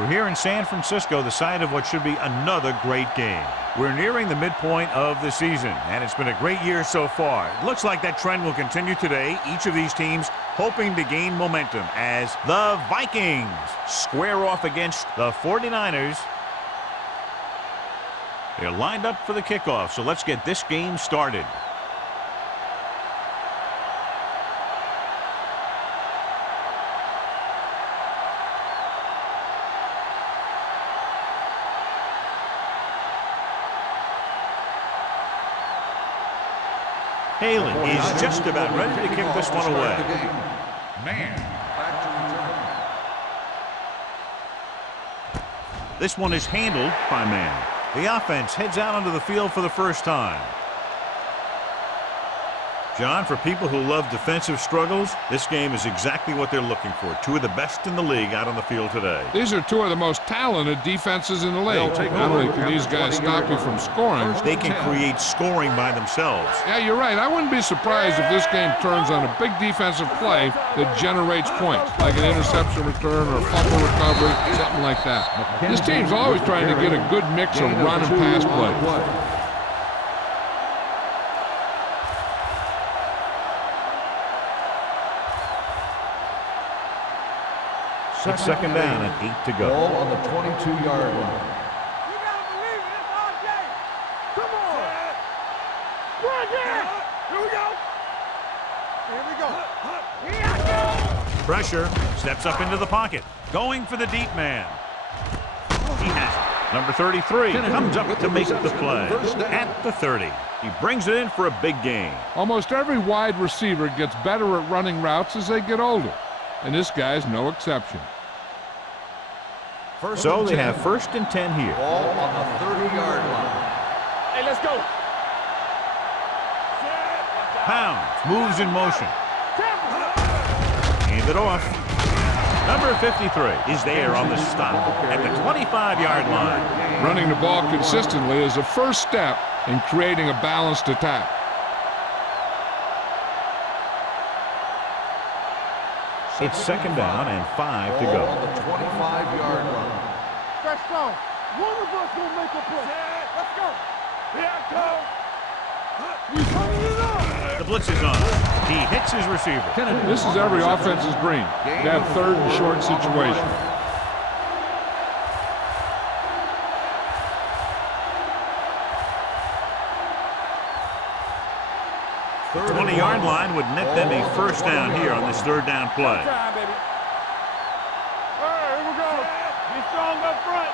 We're here in San Francisco, the site of what should be another great game. We're nearing the midpoint of the season, and it's been a great year so far. It looks like that trend will continue today. Each of these teams hoping to gain momentum as the Vikings square off against the 49ers. They're lined up for the kickoff, so let's get this game started. Haley is just about ready to kick this one away. This one is handled by Man. The offense heads out onto the field for the first time. John, for people who love defensive struggles, this game is exactly what they're looking for. Two of the best in the league out on the field today. These are two of the most talented defenses in the league. Not only can these guys stop you from scoring, they can create scoring by themselves. Yeah, you're right. I wouldn't be surprised if this game turns on a big defensive play that generates points, like an interception return or a fumble recovery, something like that. This team's always trying to get a good mix of run and pass plays. It's second down and 8 to go. Ball on the 22-yard line. You gotta believe it. It's RJ. Come on. Here we go. Here we go. Pressure. Steps up into the pocket. Going for the deep man. He has it. Number 33 comes up to make the play at the 30. He brings it in for a big gain. Almost every wide receiver gets better at running routes as they get older, and this guy's no exception. So they have first and 10 here. Ball on the 30-yard line. Hey, let's go. Pounds moves in motion. Hand it off. Number 53 is there on the stop at the 25-yard line. Running the ball consistently is the first step in creating a balanced attack. It's second down and 5 to go. Ball on the 25-yard line. Fresh strong. One of us will make a play. Let's go. Here I come. We turning it up. The blitz is on. He hits his receiver. This is every offense's dream. That third and short situation. 20-yard line would net them a first down here on this third down play. Time, baby. All right, here we go. Be strong up front.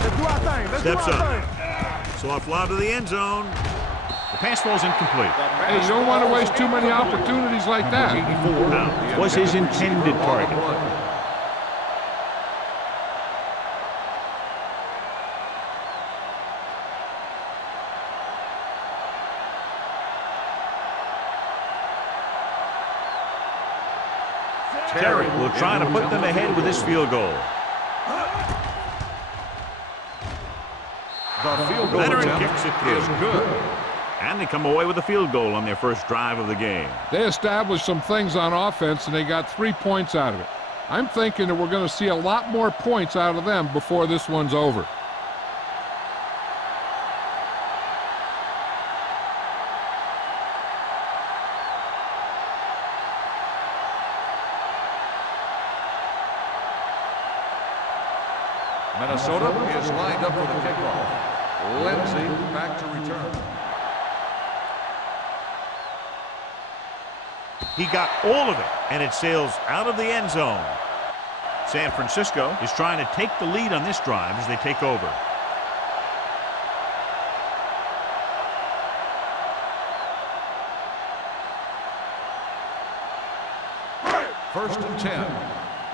Let's do our thing. Let's Steps do our up. thing. Soft lob to the end zone. The pass falls incomplete. Hey, you don't want to waste too many opportunities like that. 84 pounds was his intended target. Terry will try to put them ahead with this field goal. The field goal Leonard attempt kicks it is good. And they come away with a field goal on their first drive of the game. They established some things on offense, and they got 3 points out of it. I'm thinking that we're going to see a lot more points out of them before this one's over. Minnesota is lined up for the kickoff. Lindsay back to return. He got all of it, and it sails out of the end zone. San Francisco is trying to take the lead on this drive as they take over. First and 10.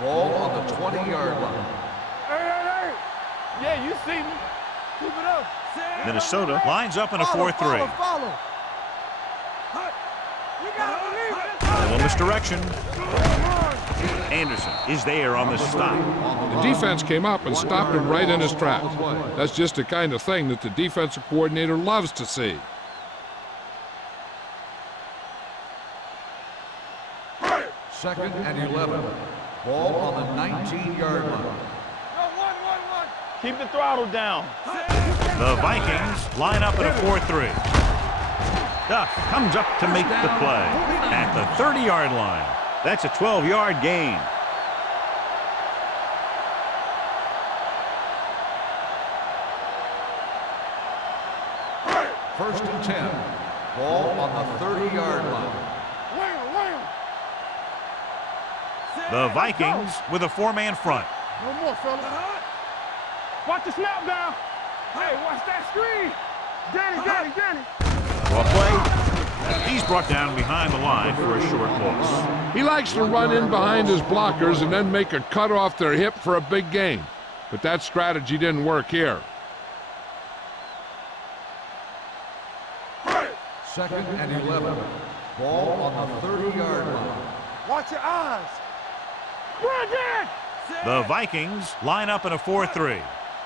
Ball on the 20-yard line. Hey. Yeah, you see me. Keep it up. Minnesota lines up in a 4-3. Follow. You gotta believe it. A little misdirection. Anderson is there on the stop. The defense came up and stopped him right in his tracks. That's just the kind of thing that the defensive coordinator loves to see. Second and 11. Ball on the 19-yard line. Keep the throttle down. The Vikings line up in a 4-3. Duff comes up to make the play at the 30-yard line. That's a 12-yard gain. First and 10. Ball on the 30-yard line. The Vikings with a 4-man front. No more, fella. Watch the snap down. Hey, watch that screen. Danny. Well played. He's brought down behind the line for a short loss. He likes to run in behind his blockers and then make a cut off their hip for a big gain. But that strategy didn't work here. Second and 11. Ball on the 30-yard line. Watch your eyes. Brandon! The Vikings line up in a 4-3.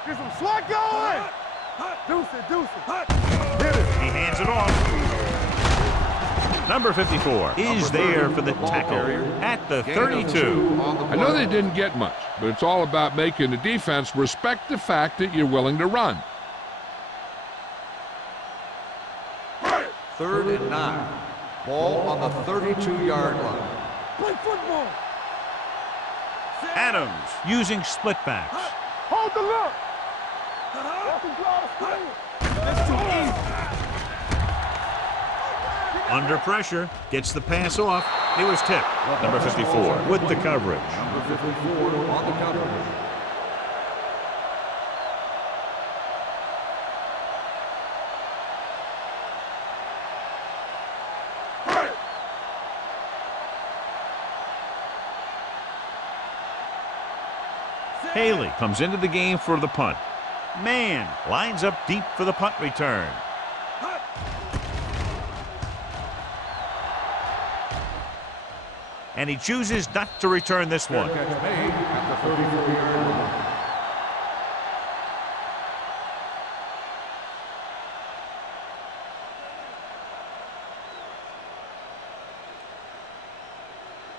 Get some slack going. Deuce it. He hands it off. Number 54 is there for the tackle at the 32. I know they didn't get much, but it's all about making the defense respect the fact that you're willing to run. Third and 9. Ball on the 32-yard line. Play football. Adams using split backs. Hold the look. That's too easy. Under pressure, gets the pass off. It was tipped. Number 54 with the coverage. Number 54 on the coverage. Haley comes into the game for the punt. Man lines up deep for the punt return. And he chooses not to return this one. Catch made at the 34-yard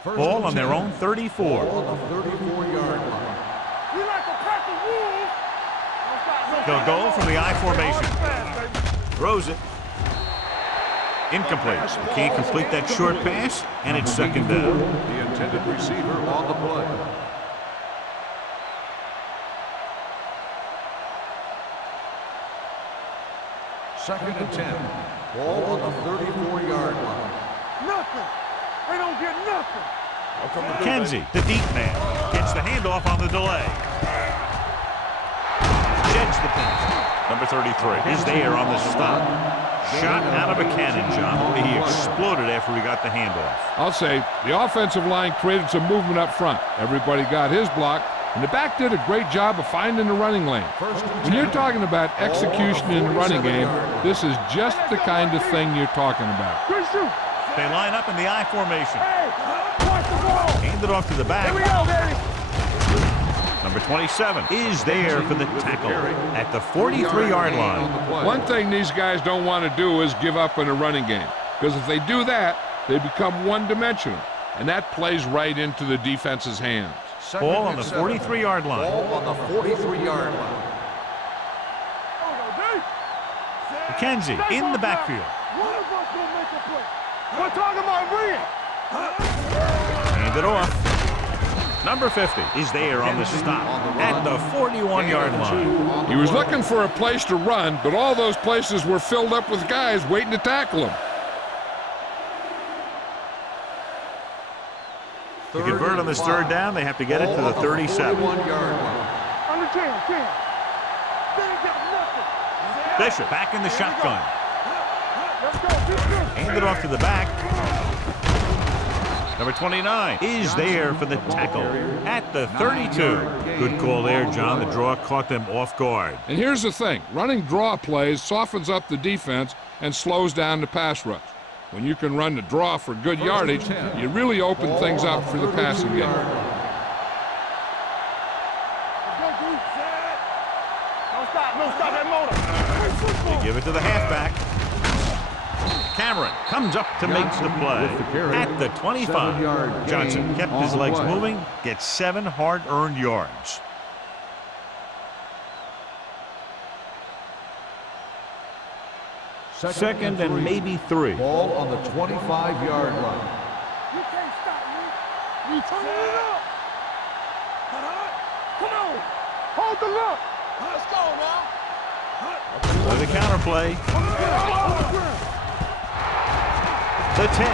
line. Ball on their own 34. Ball on the 34-yard line. You like a pack of wolves. They'll go from the I formation. Throws it. Incomplete. He can't complete that short pass, and it's second down. The intended receiver on the play. Second and 10. Ball on the 34-yard line. Nothing. They don't get nothing. Kenzie, the deep man, gets the handoff on the delay. Sheds the penalty. Number 33 is there on the stop. Shot out of a cannon, John. He exploded after he got the handoff. I'll say the offensive line created some movement up front. Everybody got his block, and the back did a great job of finding the running lane. When you're talking about execution in the running game, this is just the kind of thing you're talking about. Good shoot. They line up in the I formation. Hey, watch the ball. Hand it off to the back. Here we go, baby. Number 27 is there for the tackle at the 43-yard line. One thing these guys don't want to do is give up in a running game, because if they do that, they become one-dimensional, and that plays right into the defense's hands. Ball on the 43-yard line. Ball on the 43-yard line. McKenzie in the backfield. One of us gonna make a play. We're talking about bringing. Hand it off. Number 50 is there on the stop at the 41-yard line. He was looking for a place to run, but all those places were filled up with guys waiting to tackle him. To convert on this third down, they have to get it to the 37. 41-yard line. Under 10. They ain't got nothing. Bishop back in the shotgun. Let's go. Hand it off to the back. Number 29 is there for the tackle at the 32. Good call there, John. The draw caught them off guard. And here's the thing. Running draw plays softens up the defense and slows down the pass rush. When you can run the draw for good yardage, you really open things up for the passing game. Don't stop that motor. They give it to the halfback. Cameron comes up to make the play. At the 25, Johnson kept his legs moving, gets 7 hard-earned yards. Second and maybe 3. Ball on the 25-yard line. You can't stop me. We turn it up. Come on. Hold the look. Let's go now. With a counter play. The 10.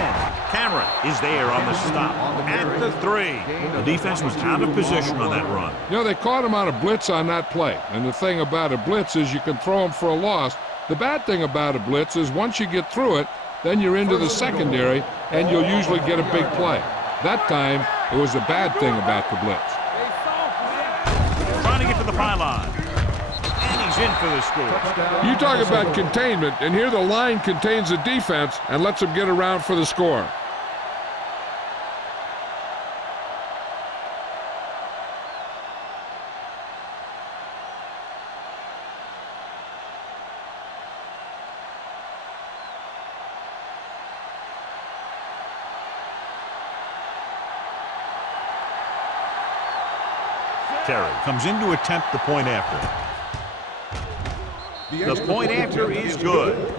Cameron is there on the stop. At the 3. The defense was out of position on that run. You know, they caught him on a blitz on that play. And the thing about a blitz is you can throw him for a loss. The bad thing about a blitz is once you get through it, then you're into the secondary, and you'll usually get a big play. That time, it was a bad thing about the blitz. Trying to get to the pylon. And he's in for the score. You talk about containment, and here the line contains the defense and lets them get around for the score. Terry comes in to attempt the point after. The point after is good.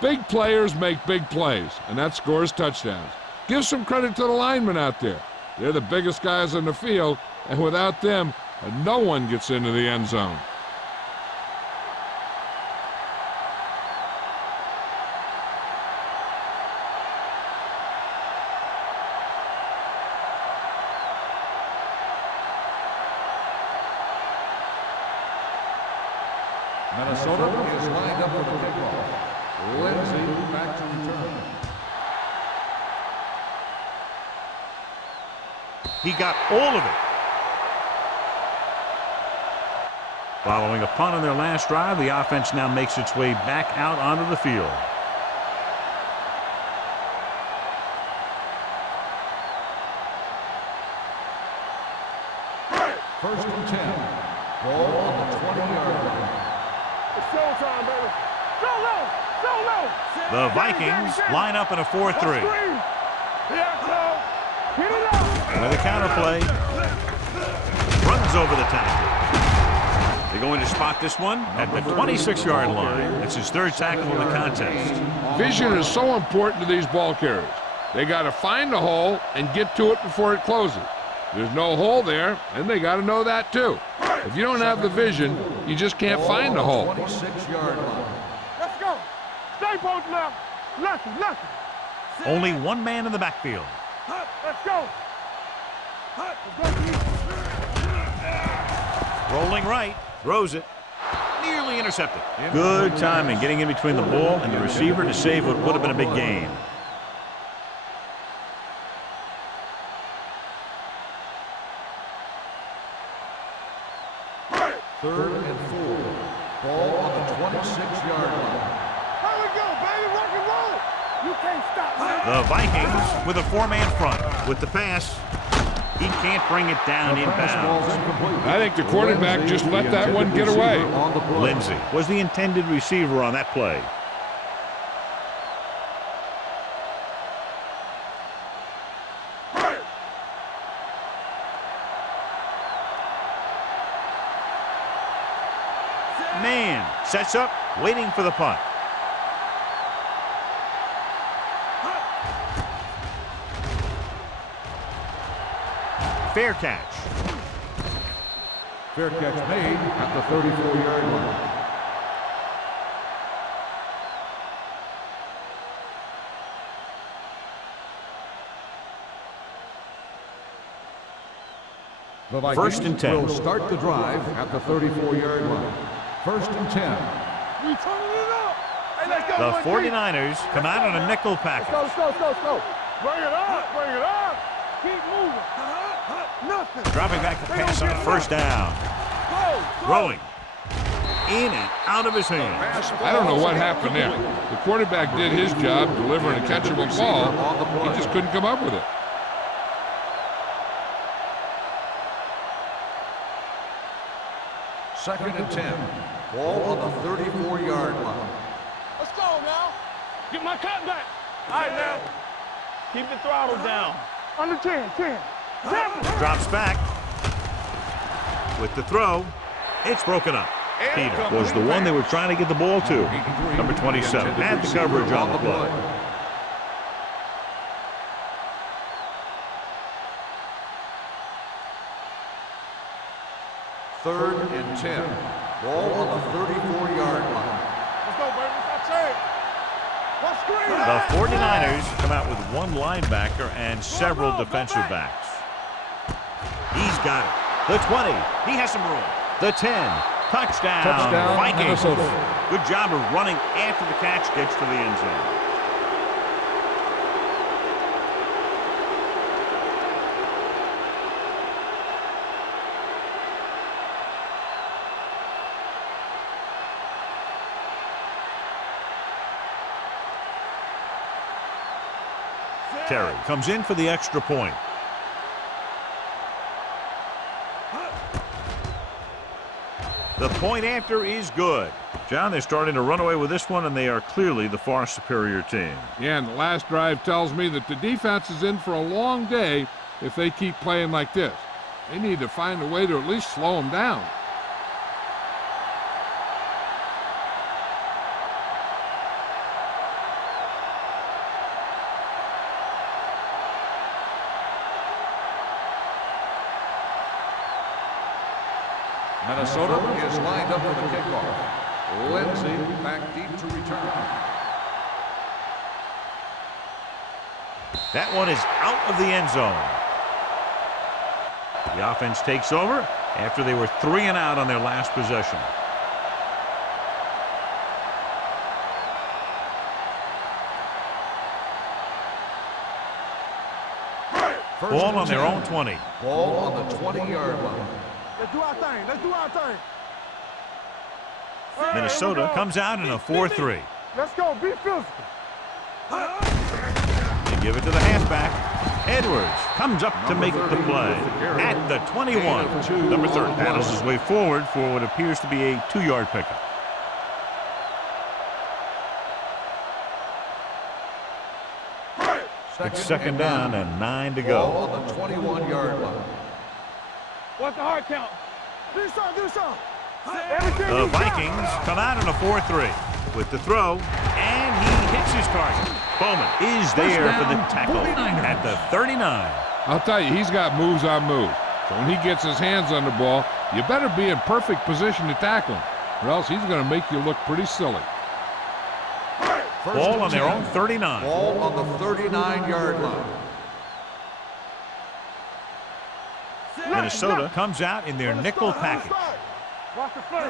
Big players make big plays, and that scores touchdowns. Give some credit to the linemen out there. They're the biggest guys on the field, and without them, no one gets into the end zone. Minnesota is lined up for the kickoff. Lindsay back to return. He got all of it. Following a punt on their last drive, the offense now makes its way back out onto the field. First and 10. Ball on the 20-yard line. It's showtime, baby. Go low. Go low. The Vikings line up in a 4-3. Here I come. Get it up. With a counter play. Runs over the tackle. They're going to spot this one at the 26-yard line. It's his 3rd tackle in the contest. Vision is so important to these ball carriers. They got to find the hole and get to it before it closes. There's no hole there, and they got to know that too. If you don't have the vision, you just can't find the hole. 26-yard line. Let's go. Stay both left. Lefty, lefty. Only one man in the backfield. Let's go. Rolling right. Throws it. Nearly intercepted. Good timing getting in between the ball and the receiver to save what would have been a big gain. Third and 4. Ball on the 26-yard line. Here we go, baby. Rock and roll. You can't stop me. The Vikings with a 4-man front. With the pass, he can't bring it down inbounds. I think the quarterback just let that one get away. Lindsay was the intended receiver on that play. Man sets up, waiting for the punt. Fair catch. Fair catch made at the 34-yard line. The Vikings First and 10. will start the drive at the 34-yard line. First and 10. We turning it up. Hey, let's go. The 49ers come out on a nickel package. Let's go. Bring it up. Keep moving. Nothing. Dropping back the pass on a 1st down. Throwing. In and out of his hands. I don't know what happened there. The quarterback did his job delivering a catchable ball. He just couldn't come up with it. Second and 10. Ball on the 34-yard line. Let's go now. Get my cut back. All right, now. Keep the throttle down. Under 10. Drops back. With the throw, it's broken up. Peter was the one they were trying to get the ball to. Number 27 had the coverage on the play. Third and 10. Ball on the 34-yard line. Let's go, baby. Let's trade. Let's screen. The 49ers come out with one linebacker and several defensive backs. He's got it. The 20. He has some room. The 10. Touchdown Vikings. Minnesota. Good job of running after the catch gets to the end zone. Terry comes in for the extra point. The point after is good. John, they're starting to run away with this one, and they are clearly the far superior team. Yeah, and the last drive tells me that the defense is in for a long day if they keep playing like this. They need to find a way to at least slow them down. Minnesota is lined up for the kickoff. Lindsey back deep to return. That one is out of the end zone. The offense takes over after they were 3 and out on their last possession. Ball on their own 20. Ball on the 20-yard line. Let's do our thing. Let's do our thing. Hey, Minnesota comes out in a 4-3. Let's go. Be physical. They give it to the halfback. Edwards comes up to make the play at the 21. Number 30 battles his way forward for what appears to be a 2-yard pickup. It's second down and 9 to go. Ball on the 21-yard line. What's the hard count? Do something. The Vikings come out in a 4-3 with the throw, and he hits his target. Bowman is there for the tackle at the 39. I'll tell you, he's got moves on moves. So when he gets his hands on the ball, you better be in perfect position to tackle him, or else he's going to make you look pretty silly. Ball on their own 39. Ball on the 39-yard line. Minnesota comes out in their nickel package. Watch the play.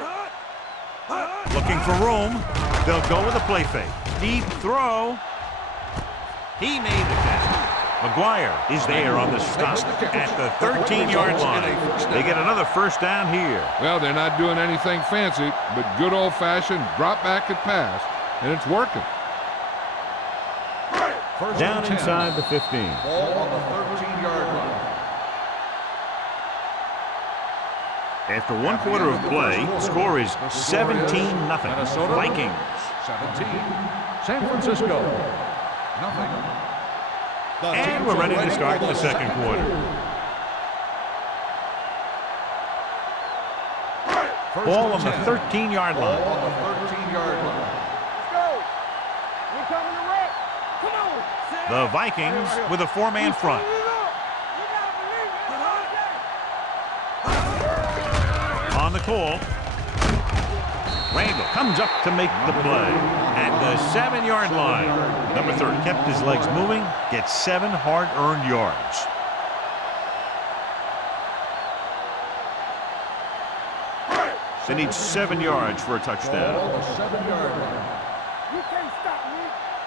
Looking for room. They'll go with a play fake. Deep throw. He made the catch. McGuire is there on the stop at the 13-yard line. They get another first down here. Well, they're not doing anything fancy, but good old-fashioned drop back and pass, and it's working. Down inside the 15. Ball on the 13-yard line. After 1 quarter of play, the score is 17-0. Minnesota Vikings. 17. San Francisco. Nothing. And we're ready to start the second quarter. Ball on the 13-yard Ball line. on the 13-yard line. Let's go. We're coming to wreck. Come on. The Vikings with a 4-man front. On the call, Randall comes up to make the play at the 7-yard line. Number 30 kept his legs moving, gets 7 hard-earned yards. They need 7 yards for a touchdown. Ball on the 7-yard line. You can't stop me.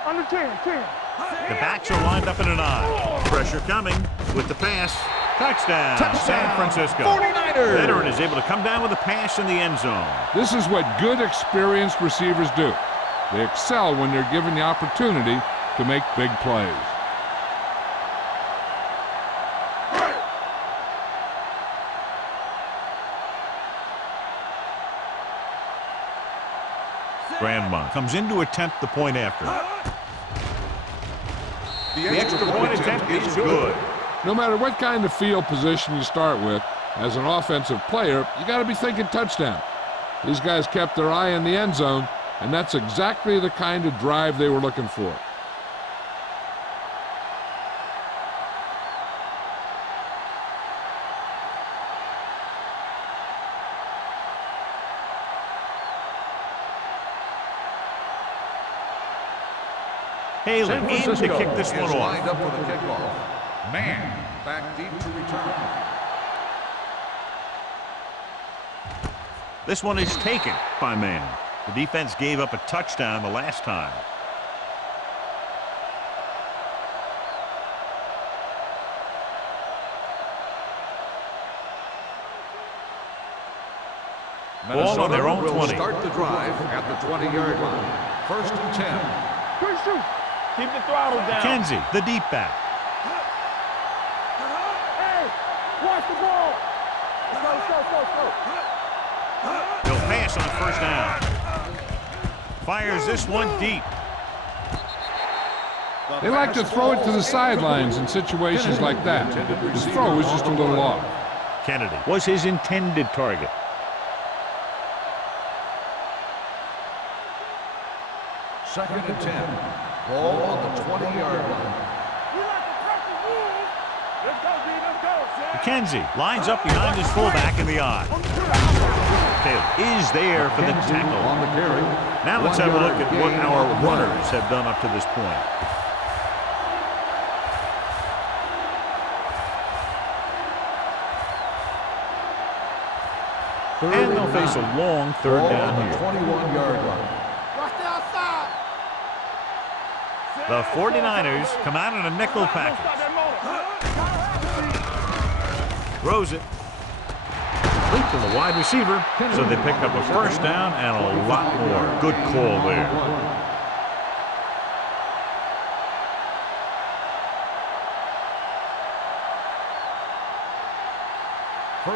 Under 10. The backs are lined up in an eye. Pressure coming with the pass. Touchdown, San Francisco. 49ers. Veteran is able to come down with a pass in the end zone. This is what good, experienced receivers do. They excel when they're given the opportunity to make big plays. Grandma comes in to attempt the point after. The extra point attempt is good. No matter what kind of field position you start with, as an offensive player, you got to be thinking touchdown. These guys kept their eye on the end zone, and that's exactly the kind of drive they were looking for. Haley in to kick this one off. Lined up for the kickoff. Man back deep to return. This one is taken by Man. The defense gave up a touchdown the last time. Ball on their own 20. Start the drive at the 20-yard line. 1st and 10. Good shoot. Keep the throttle down. Kenzie, the deep back. Hey, watch the ball. Go. He'll pass on 1st down. Fires this one deep. They like to throw it to the sidelines in situations like that. His throw was just a little off. Kennedy was his intended target. Second and 10. Ball on the 20-yard line. McKenzie lines up behind his fullback in the I. Taylor is there for the tackle. On the carry. Now let's have a look at what our runners have done up to this point. And they'll face a long 3rd down here. 21-yard line. Watch the outside. The 49ers come out in a nickel package. Throws it. Complete to the wide receiver. So they pick up a 1st down and a lot more. Good call there.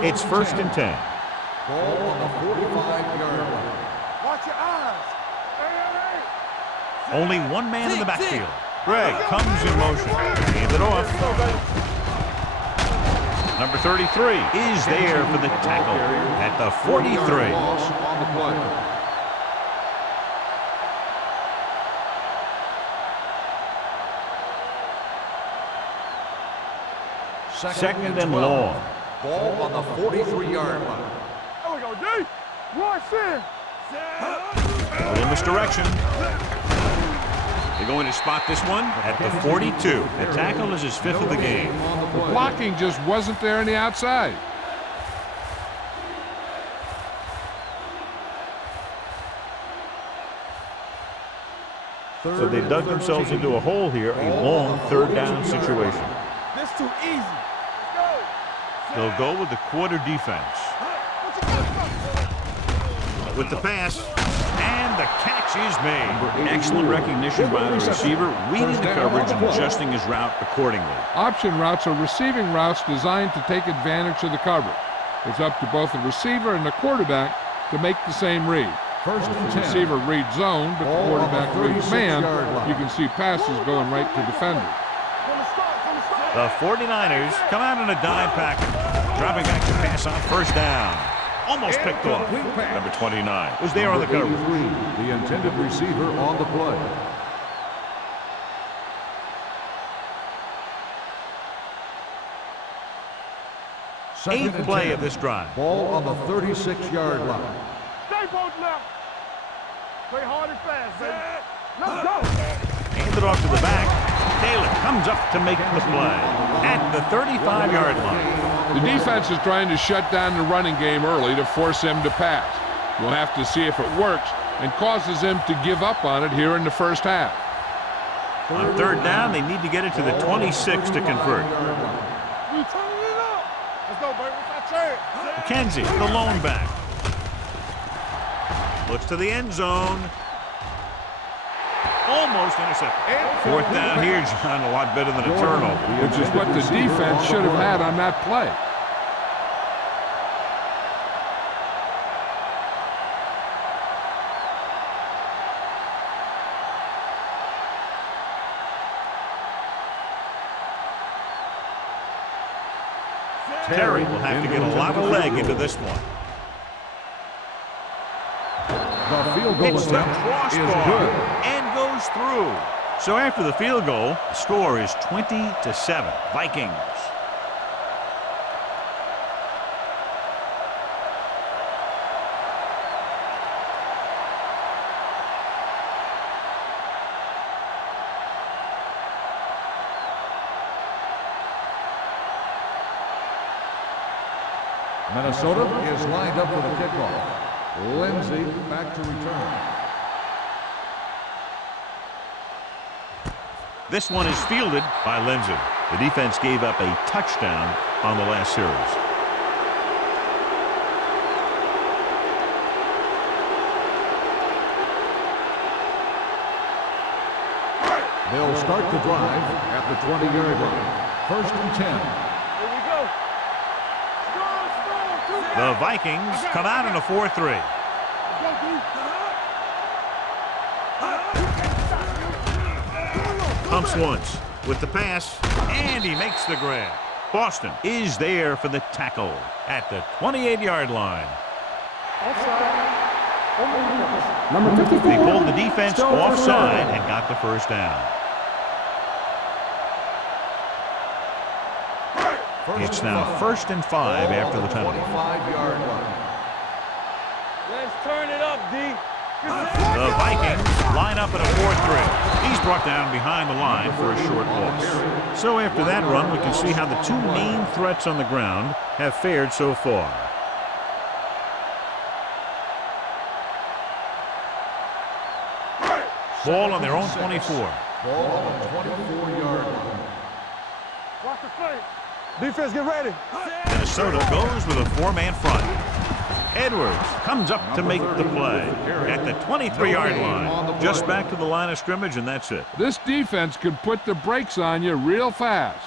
It's 1st and 10. Ball on the 45-yard line. Watch your eyes. Only one man in the backfield. Greg comes in motion. Hand it off. Number 33 is there for the tackle at the 43. Loss on the play. 2nd and long. Ball on the 43-yard line. There we go, D. Watch in. A little misdirection. They're going to spot this one at the 42. The tackle is his 5th of the game. The blocking just wasn't there on the outside. So they dug themselves into a hole here, a long 3rd down situation. This too easy. They'll go with the quarter defense. With the pass, and the catch is made. Excellent recognition by the receiver, reading the coverage and adjusting his route accordingly. Option routes are receiving routes designed to take advantage of the coverage. It's up to both the receiver and the quarterback to make the same read. 1st and The 10. receiver reads zone, but the quarterback reads man. You can see passes going right to defenders. The 49ers come out in a dime package, dropping back to pass on 1st down. Almost picked off. Number 29 was there on the coverage. The intended receiver on the play. Second 8th and play 10. of this drive. Ball on the 36-yard line. Stay both left. Play hard and fast, baby. Let's go. Hand it off to the back. Taylor comes up to make the play at the 35-yard line. The defense is trying to shut down the running game early to force him to pass. We'll have to see if it works and causes him to give up on it here in the 1st half. On 3rd down, they need to get it to the 26 to convert. We turning it up. Let's go, baby. What's our turn? McKenzie, the lone back. Looks to the end zone. Almost intercepted. 4th down here, John, a lot better than a turnover. Which is what the defense should have had on that play. Terry will have to get a lot of leg into this one. The field goal Hits the attempt is crossbar good. and goes through. So after the field goal, the score is 20-7. Vikings. Minnesota is lined up for the kickoff. Lindsey back to return. This one is fielded by Lindsey. The defense gave up a touchdown on the last series. They'll start the drive at the 20-yard line. 1st and 10. Here we go. The Vikings come out in a 4-3. Pumps once with the pass, and he makes the grab. Boston is there for the tackle at the 28-yard line. Number 54. They pulled the defense offside and got the first down. It's now 1st and 5 after the penalty. 25-yard line. Let's turn it up, D. The Vikings line up in a 4-3. He's brought down behind the line for a short loss. So after that run, we can see how the two main threats on the ground have fared so far. Ball on their own 24. Ball on the 24-yard line. Watch the flank. Defense, get ready. Minnesota goes with a 4-man front. Edwards comes up to make the play at the 23-yard line. Just back to the line of scrimmage, and that's it. This defense can put the brakes on you real fast.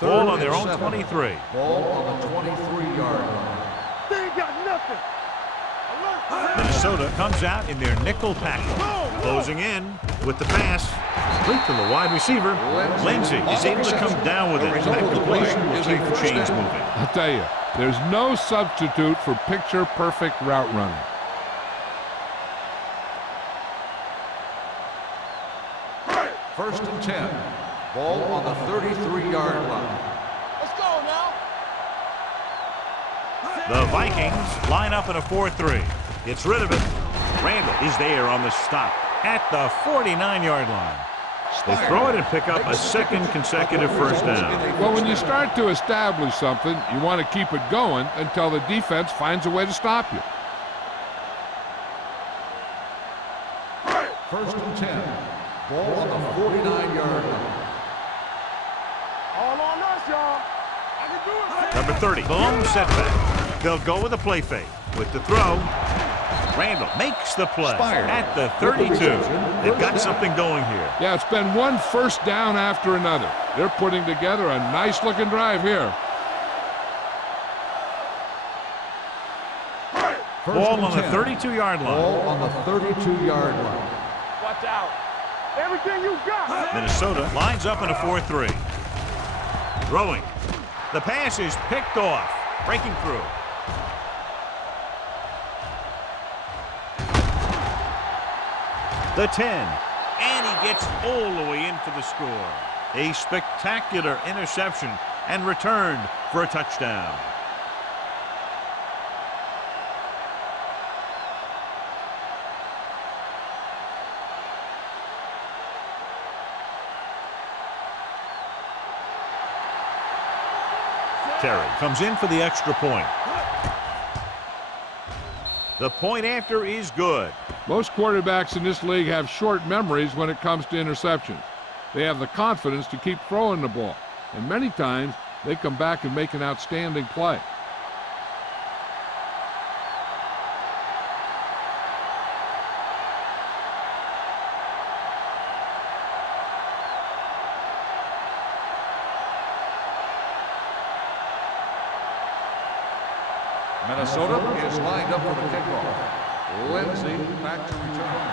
Ball on their own 23. Ball on the 23-yard line. They ain't got nothing. Minnesota comes out in their nickel package. Closing in with the pass. Complete to the wide receiver. Lindsey is able to come down with it. That completion will keep the chains moving. I'll tell you, there's no substitute for picture-perfect route running. First and 10. Ball on the 33-yard line. Let's go now. The Vikings line up in a 4-3. Gets rid of it. Randall is there on the stop at the 49-yard line. They throw it and pick up a second consecutive first down. Well, when you start to establish something, you want to keep it going until the defense finds a way to stop you. First and 10. Ball on the 49-yard line. All on us, y'all. I can do it. Number 30, the long setback. They'll go with a play fake. With the throw, Randall makes the play at the 32. They've got something going here. Yeah, it's been one first down after another. They're putting together a nice-looking drive here. Ball on the 32-yard line. Ball on the 32-yard line. Watch out. Everything you got. Minnesota lines up in a 4-3. Throwing. The pass is picked off. Breaking through. The 10. And he gets all the way in for the score. A spectacular interception and returned for a touchdown. Terry comes in for the extra point. The point after is good. Most quarterbacks in this league have short memories when it comes to interceptions. They have the confidence to keep throwing the ball, and many times they come back and make an outstanding play. Minnesota is lined up for the kickoff. Lindsey back to return.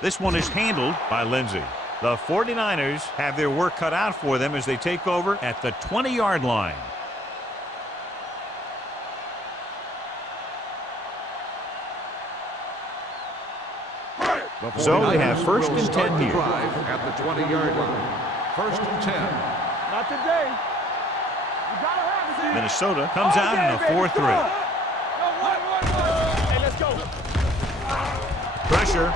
This one is handled by Lindsey. The 49ers have their work cut out for them as they take over at the 20-yard line. So they have first and 10 here. At the 20-yard line. First and 10. Not today. You gotta have it. Minnesota comes out in a 4-3. Hey, let's go. Pressure.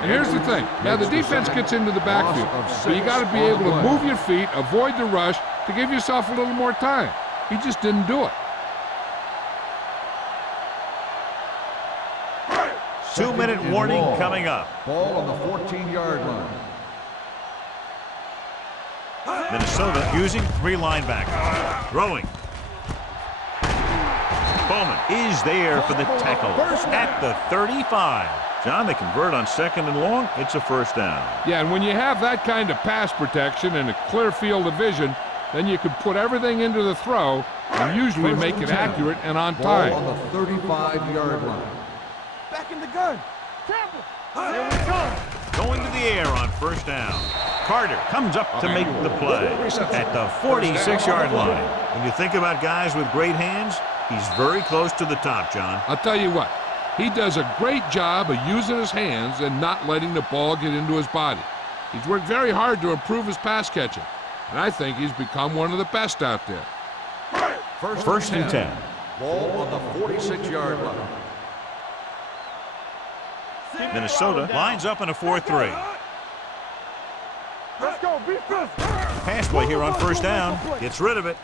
And here's the thing. Now, the defense gets into the backfield, so you got to be able to move your feet, avoid the rush, to give yourself a little more time. He just didn't do it. 2-minute warning coming up. Ball on the 14-yard line. Minnesota using 3 linebackers. Throwing. Bowman is there for the tackle at the 35. John, they convert on 2nd and long. It's a first down. Yeah, and when you have that kind of pass protection and a clear field of vision, then you can put everything into the throw and usually make it accurate and on time. Ball on the 35-yard line. Back in the gun. Campbell. Here we go. Going to the air on first down. Carter comes up to make the play at the 46-yard line. When you think about guys with great hands, he's very close to the top, John. I'll tell you what, he does a great job of using his hands and not letting the ball get into his body. He's worked very hard to improve his pass catching, and I think he's become one of the best out there. First and 10. Ball on the 46-yard line. Minnesota lines up in a 4-3. Let's go. Be fast. Pass play here on first down. Gets rid of it.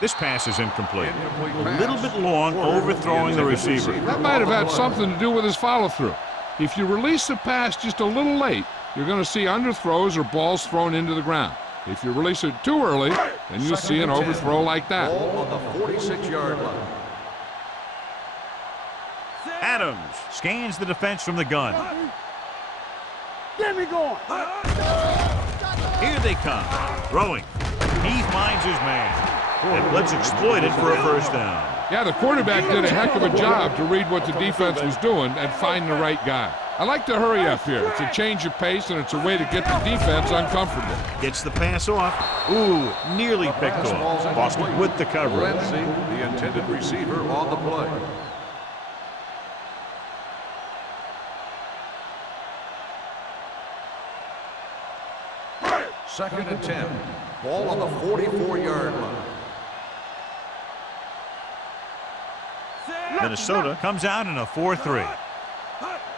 This pass is incomplete. A little bit long, overthrowing the receiver. That might have had something to do with his follow-through. If you release the pass just a little late, you're going to see underthrows or balls thrown into the ground. If you release it too early, then you'll see an overthrow like that. Ball on the 46-yard line. Adams scans the defense from the gun. Get me going. Here they come. Throwing. He finds his man. And let's exploit it for a first down. Yeah, the quarterback did a heck of a job to read what the defense was doing and find the right guy. I like to hurry up here. It's a change of pace, and it's a way to get the defense uncomfortable. Gets the pass off. Ooh, nearly picked off. Boston with the coverage. Lindsey, the intended receiver, on the play. Second and 10. Ball on the 44-yard line. Minnesota comes out in a 4-3.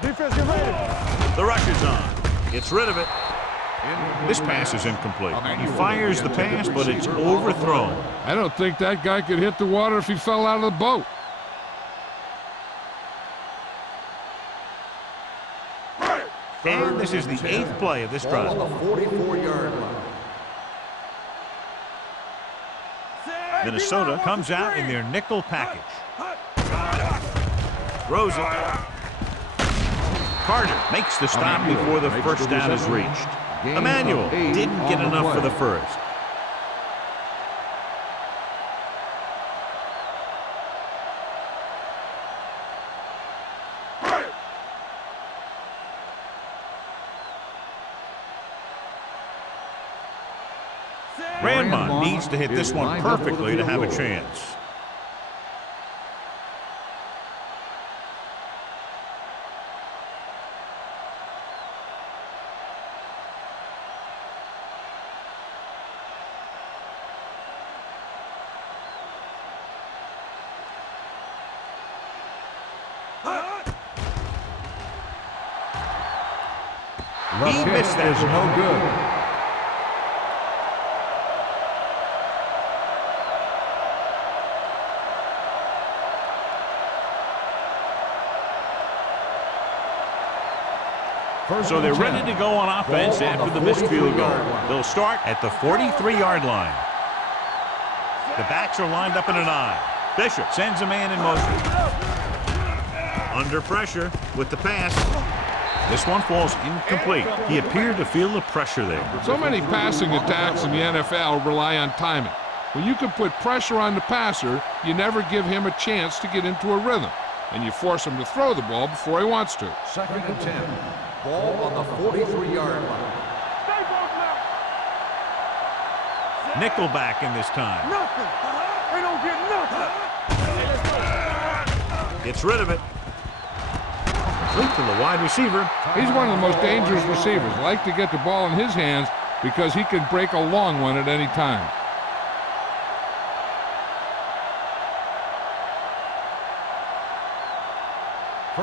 Defense, get ready. The rush is on. Gets rid of it. This pass is incomplete. He fires the pass, but it's overthrown. I don't think that guy could hit the water if he fell out of the boat. And this is the 8th play of this Ball on drive. the 44-yard line. Minnesota comes out in their nickel package. Throws it. Carter makes the stop before the first down is reached. Emmanuel didn't get enough for the first. Ranmon needs to hit this one perfectly to have a chance. He missed that. Is no good. So they're ready to go on offense after the missed field goal. They'll start at the 43-yard line. The backs are lined up in an I. Bishop sends a man in motion. Under pressure with the pass. This one falls incomplete. He appeared to feel the pressure there. So many passing attacks in the NFL rely on timing. When you can put pressure on the passer, you never give him a chance to get into a rhythm. and you force him to throw the ball before he wants to. 2nd and 10. Ball on the 43-yard line. Stay back now. Nickelback in this time. Nothing. They don't get nothing. Gets rid of it. Complete to the wide receiver. He's one of the most dangerous receivers. Like to get the ball in his hands because he can break a long one at any time.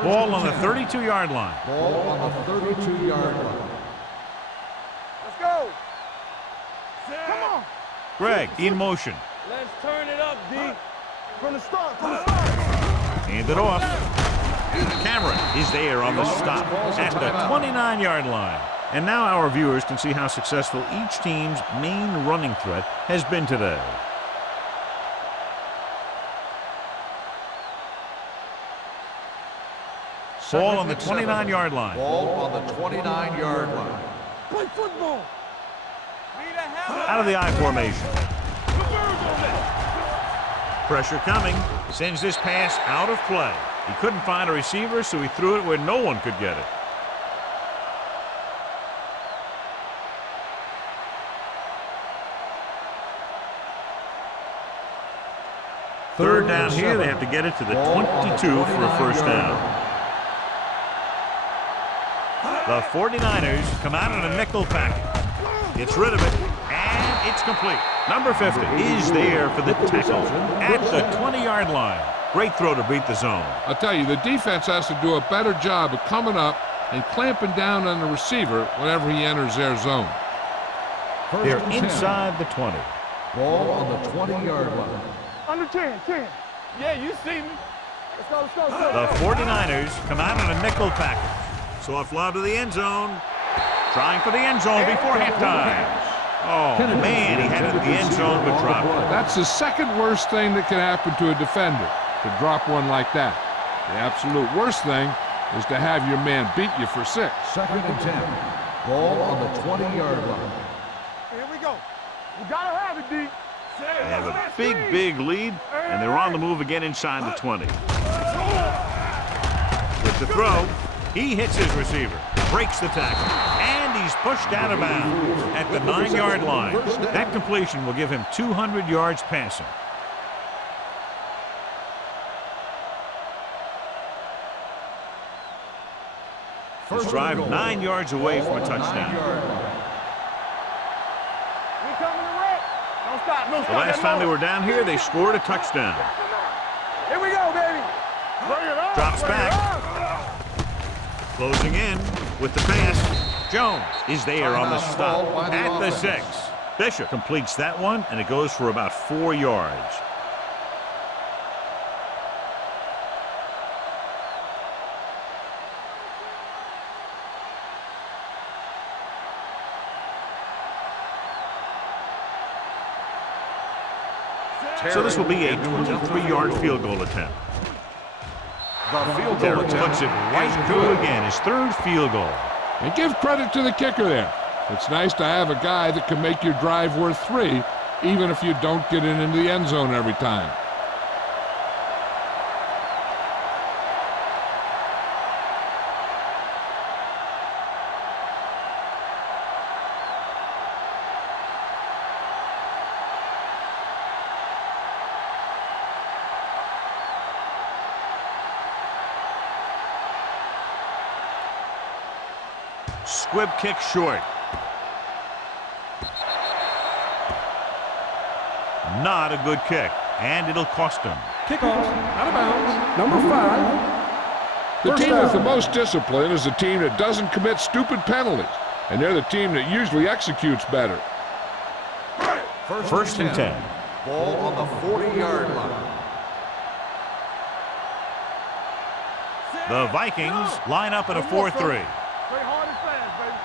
Ball on the 32-yard line. Ball on the 32-yard line. Let's go. Come on. Greg in motion. Let's turn it up, D. From the start. Hand it off. Cameron is there on the stop at the 29-yard line. And now our viewers can see how successful each team's main running threat has been today. Ball on the 29-yard line. Ball on the 29-yard line. Play football. Out of the I formation. Pressure coming. Sends this pass out of play. He couldn't find a receiver, so he threw it where no one could get it. Third down here. They have to get it to the 22 for a first down. The 49ers come out in a nickel package. Gets rid of it, and it's complete. Number 50 is there for the tackle at the 20-yard line. Great throw to beat the zone. I'll tell you, the defense has to do a better job of coming up and clamping down on the receiver whenever he enters their zone. They're inside the 20. Ball on the 20-yard line. Under 10. Yeah, you see me. Let's go. The 49ers come out in a nickel package. Soft lob to the end zone. Trying for the end zone before halftime. Oh, man, he had it in the end zone but dropped it. That's the second worst thing that can happen to a defender, to drop one like that. The absolute worst thing is to have your man beat you for 6. 2nd and 10. Ball on the 20-yard line. Here we go. We gotta have it, D. They have a big lead, and they're on the move again inside the 20. With the throw, he hits his receiver, breaks the tackle, and he's pushed out of bounds at the 9-yard line. That completion will give him 200 yards passing. This drive 9 yards away from a touchdown. The last time they were down here, they scored a touchdown. Here we go, baby. Drops back. Closing in with the pass. Jones is there on the stop at the 6. Bishop completes that one, and it goes for about 4 yards. So this will be a 23-yard field goal attempt. The field goal Terry attempt puts it right through again, his 3rd field goal. And give credit to the kicker there. It's nice to have a guy that can make your drive worth 3, even if you don't get it into the end zone every time. Squib kick short. Not a good kick, and it'll cost him. Kickoff, out of bounds, number 5. The First team down. with the most discipline is the team that doesn't commit stupid penalties, and they're the team that usually executes better. First and 10. Ball on the 40-yard line. The Vikings line up in a 4-3. Play hard and fast, baby.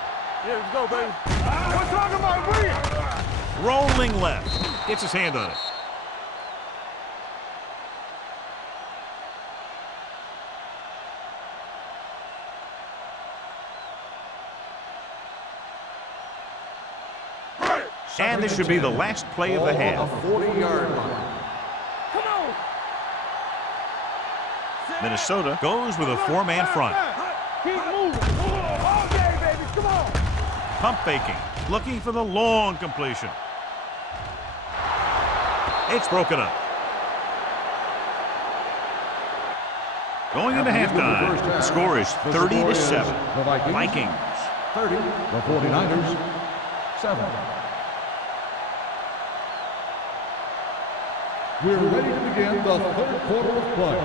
Yeah, let's go, baby. We're talking about Williams. Rolling left. Gets his hand on it. And this should be the last play of the half. Ball on the 40-yard line. Come on. Minnesota goes with a four-man front. Keep moving. All day, baby. Come on. Pump faking, looking for the long completion. It's broken up. Going into halftime, the score is 30-7. The Vikings. 30, the 49ers, 7. We're ready to begin the third quarter of play.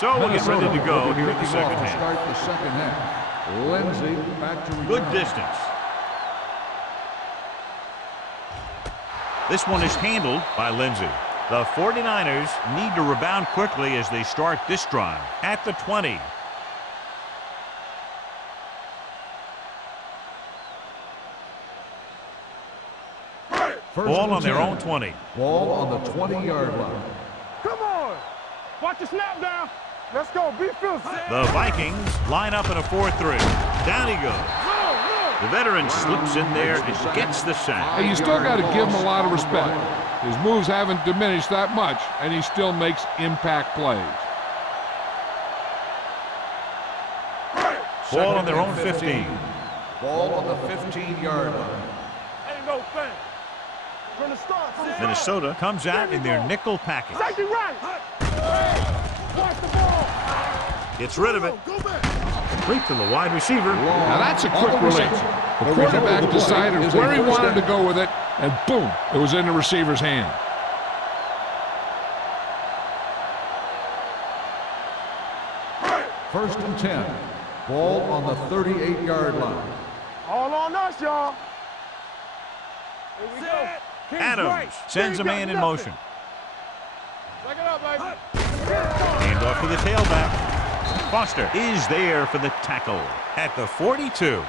So we'll get ready to go here in the Kicking second off to half. start the second half. Lindsay back to return. Good distance. This one is handled by Lindsay. The 49ers need to rebound quickly as they start this drive at the 20. Ball on their own 20. Ball on the 20-yard line. Come on. Watch the snap down. Let's go. Be fearless. The Vikings line up in a 4-3. Down he goes. The veteran slips in there and gets the sack. Hey, you still got to give him a lot of respect. His moves haven't diminished that much, and he still makes impact plays. Ball on their own 15. Ball on the 15-yard line. Ain't no thing. From the start. Minnesota comes out in their nickel package. Safety right. Watch the ball. Gets rid of it. Go back. Complete to the wide receiver. Now that's a quick release. The quarterback decided where he wanted to go with it, and boom, it was in the receiver's hand. First and 10. Ball on the 38-yard line. All on us, y'all. Here we go. King's Adams right. sends a man in motion. Back it up, baby. Hand off to the tailback. Foster is there for the tackle at the 42.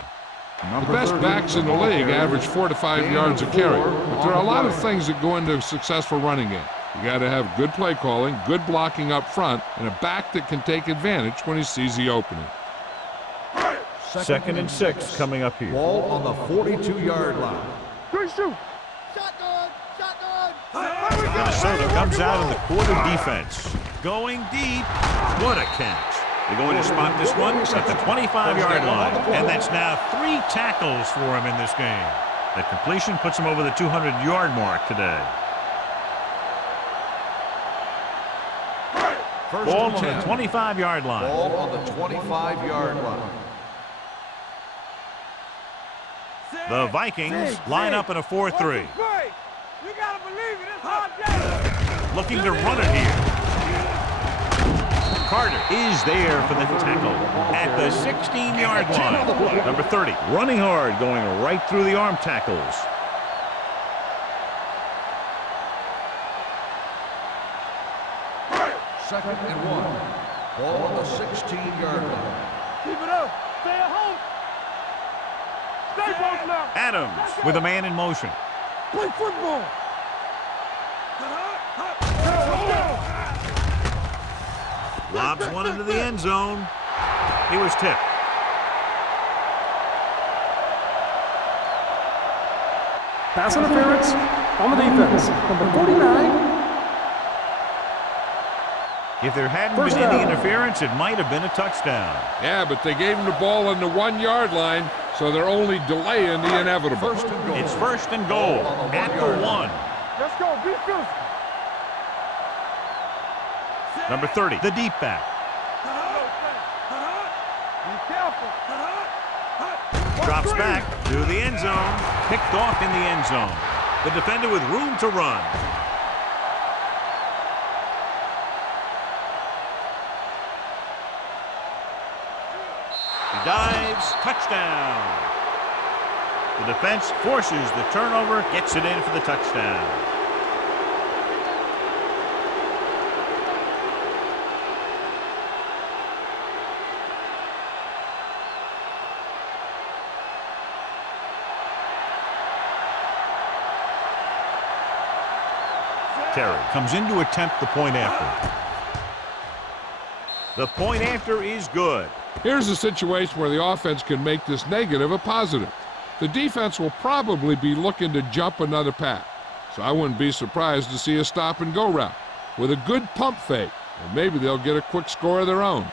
The best backs in the league average 4 to 5 yards a carry. But there are a lot of things that go into a successful running game. You got to have good play calling, good blocking up front, and a back that can take advantage when he sees the opening. Second and 6 coming up here. Ball on the 42-yard line. Good shoot. Minnesota comes out in the quarter defense. Going deep. What a catch. They're going to spot this one at the 25-yard line. And that's now 3 tackles for him in this game. The completion puts him over the 200-yard mark today. Ball on the 25-yard line. Ball on the 25-yard line. The Vikings line up in a 4-3. You gotta believe it. It's hard day. Looking to run it here. Carter is there for the tackle at the 16-yard line. Number 30, running hard, going right through the arm tackles. Second and 1. Ball on the 16-yard line. Keep it up. Stay at home. Stay close now. Adams with a man in motion. Play football. Lobs one into the end zone. He was tipped. Pass interference on the defense. Number 49. If there hadn't First been any down. interference, it might have been a touchdown. Yeah, but they gave him the ball on the 1-yard line, so they're only delaying the inevitable. First and goal. It's first and goal at the 1. Let's go. Be fearless. Number 30, the deep back. Be careful. Drops back to the end zone. Picked off in the end zone. The defender with room to run. He dives. Touchdown. The defense forces the turnover. Gets it in for the touchdown. Terry comes in to attempt the point after. The point after is good. Here's a situation where the offense can make this negative a positive. The defense will probably be looking to jump another pack, so I wouldn't be surprised to see a stop-and-go route with a good pump fake, and maybe they'll get a quick score of their own.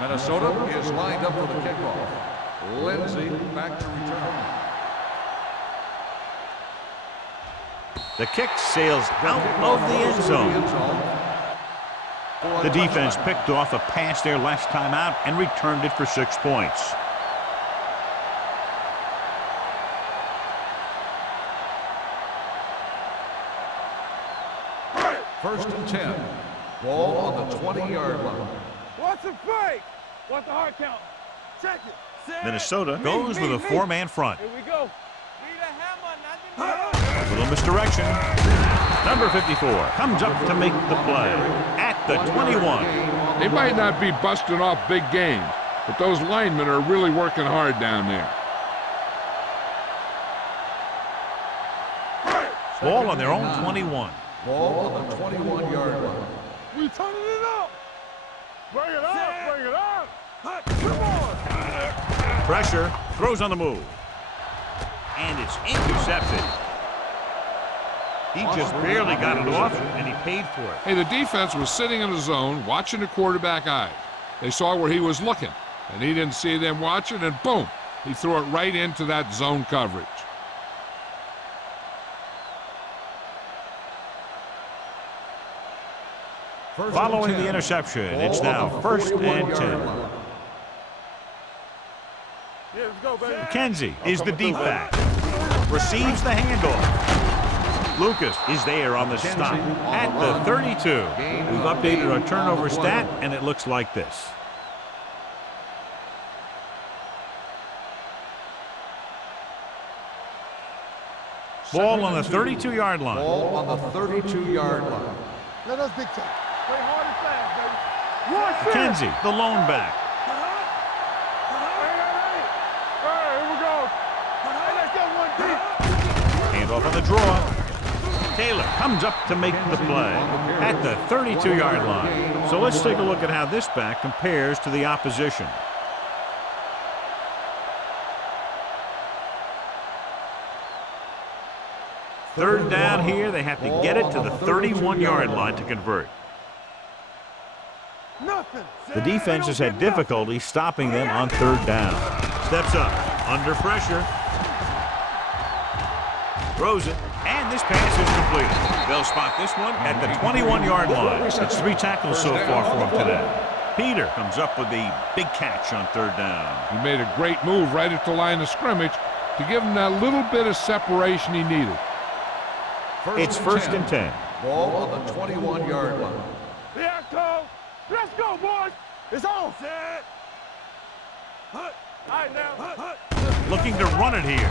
Minnesota is lined up for the kickoff. Lindsay back to return. The kick sails out of the end zone. The defense picked off a pass there last time out and returned it for 6 points. First and 10. Ball on the 20-yard line. Watch the fake. Watch the hard count. Check it. Minnesota goes with a 4-man front. Here we go. Need a hammer, not A little misdirection. Number 54 comes up to make the play at the 21. They might not be busting off big games, but those linemen are really working hard down there. Ball on their own 21. Ball on the 21-yard line. We turning it up. Bring it up. Bring it up. Come on. Pressure, throws on the move. And it's intercepted. He just barely got it off, and he paid for it. Hey, the defense was sitting in the zone, watching the quarterback eyes. They saw where he was looking, and he didn't see them watching, and boom, he threw it right into that zone coverage. Following the interception, it's now 1st and 10. Yeah, let's go, baby. McKenzie is the deep back. Receives the handoff. Lucas is there on the stop at the 32. We've updated our turnover stat, and it looks like this. Ball on the 32-yard line. Ball on the 32-yard line. Let us big time. Play hard and fast, baby. Watch it. McKenzie, the lone back. Hey, here we go. Hey, let's get one deep. Handoff on the draw. Taylor comes up to make the play at the 32-yard line. So let's take a look at how this back compares to the opposition. Third down here, they have to get it to the 31-yard line to convert. Nothing. The defense has had difficulty stopping them on 3rd down. Steps up, under pressure. Throws it, and this pass is completed. They'll spot this one at the 21-yard line. It's 3 tackles so far for him today. Peter comes up with the big catch on 3rd down. He made a great move right at the line of scrimmage to give him that little bit of separation he needed. It's 1st and 10. Ball on the 21-yard line. Here it comes. Let's go, boys. It's on. Set. All right, now. Looking to run it here.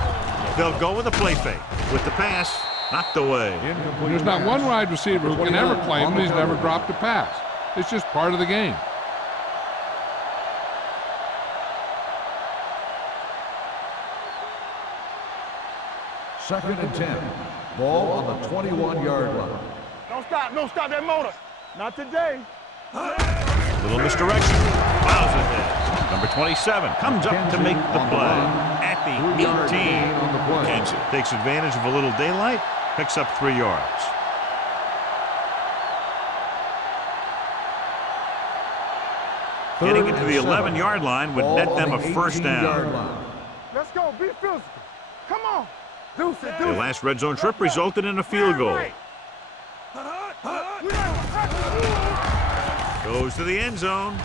They'll go with a play fake. With the pass, knocked away. There's not one wide receiver who can ever claim that he's never dropped a pass. It's just part of the game. Second and 10. Ball on the 21-yard line. Don't stop that motor. Not today. Little misdirection. Fouls it there. Number 27 comes up to make the play at the 18. Kansas takes advantage of a little daylight, picks up 3 yards. Getting into the 11-yard line would net them a 1st down. Let's go. Be physical. Come on. Deuce it, Their last red zone trip resulted in a field goal. Goes to the end zone.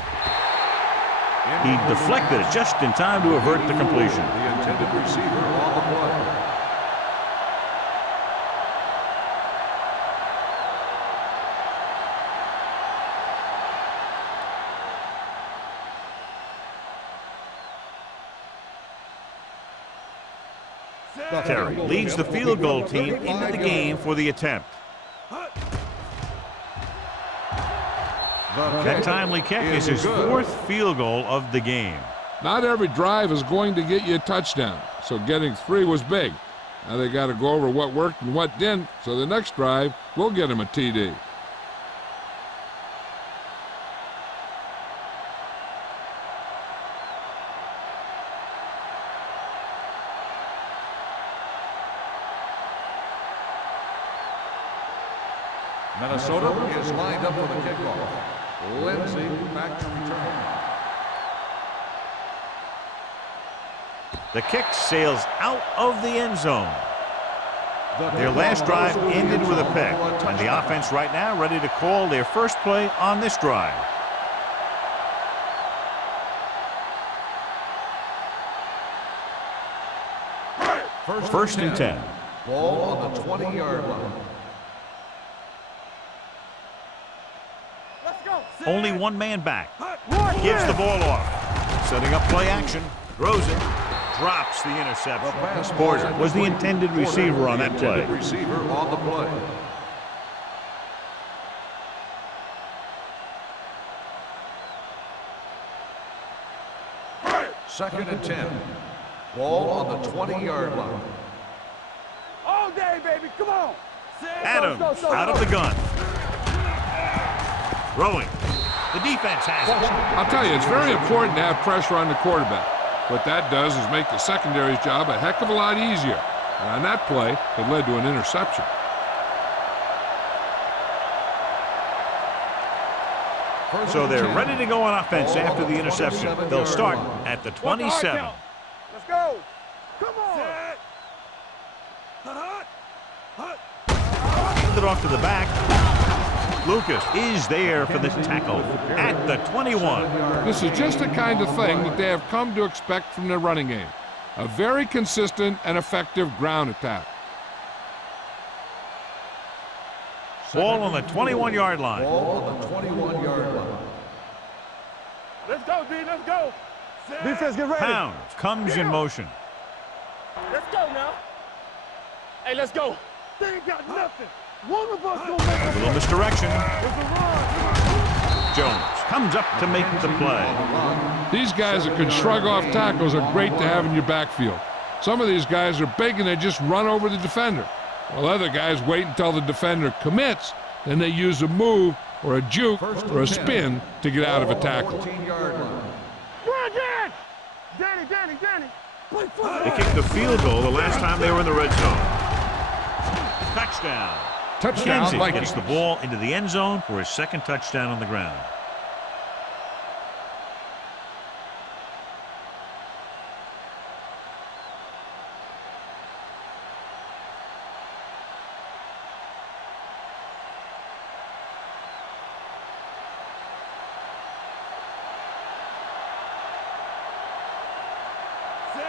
He deflected it just in time to avert the completion. The intended receiver on the play. Terry leads the field goal team into the game for the attempt. That timely kick is his 4th field goal of the game. Not every drive is going to get you a touchdown, so getting 3 was big. Now they got to go over what worked and what didn't, so the next drive will get them a TD. Minnesota is lined up for the kickoff. Lindsay back to return. The kick sails out of the end zone. Their last drive ended with a pick, and the offense right now ready to call their first play on this drive. First and 10. Ball on the 20-yard line. Only one man back. Gives the ball off. Setting up play action. Throws it. Drops the interception. Porter was the intended receiver on that play. Receiver on the play. Second and 10. Ball on the 20-yard line. All day, baby. Come on. Adams out of the gun. Throwing. The defense has it. I'll tell you, it's very important to have pressure on the quarterback. What that does is make the secondary's job a heck of a lot easier. And on that play, it led to an interception. So they're ready to go on offense after the interception. They'll start at the 27. Let's go. Come on. Hand it off to the back. Lucas is there for the tackle at the 21. This is just the kind of thing that they have come to expect from their running game. A very consistent and effective ground attack. Ball on the 21-yard line. Ball on the 21-yard line. Let's go, D. Let's go. Defense, get ready. Pound comes in motion. Let's go now. Hey, let's go. They ain't got nothing. One of us gonna make A little misdirection. It's a run. Jones comes up to make the play. These guys that can shrug off tackles are great to have in your backfield. Some of these guys are big and they just run over the defender. While other guys wait until the defender commits, then they use a move or a juke or a spin to get out of a tackle. 14-yard line. Run, Dan. Danny. Play football. They kicked the field goal the last time they were in the red zone. Touchdown. Touchdown, McKenzie Vikings. gets the ball into the end zone for his second touchdown on the ground.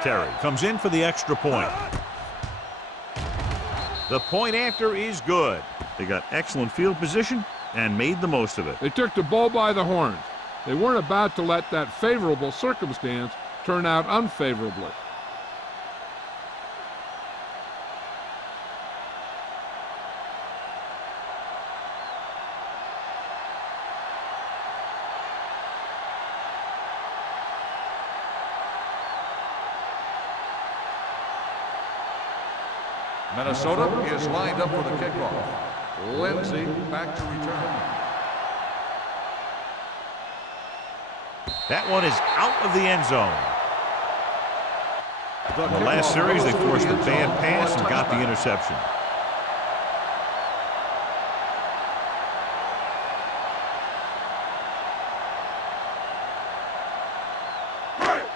Terry comes in for the extra point. The point after is good. They got excellent field position and made the most of it. They took the bull by the horns. They weren't about to let that favorable circumstance turn out unfavorably. Minnesota is lined up for the kickoff. Lindsay back to return. That one is out of the end zone. In the last series, they forced a bad pass and got the interception.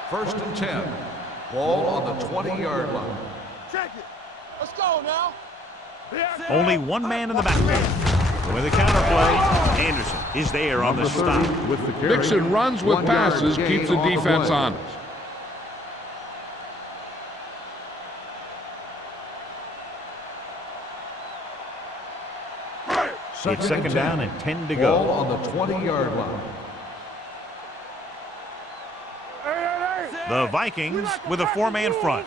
First and 10. Ball on the 20-yard line. Check it. Let's go now. Only one man in the backfield. With the counterplay, Anderson is there on the stop. Mixon runs with passes, keeps the defense honest. It's second down and 10 to Ball go. on the 20-yard line. The Vikings with a four-man front.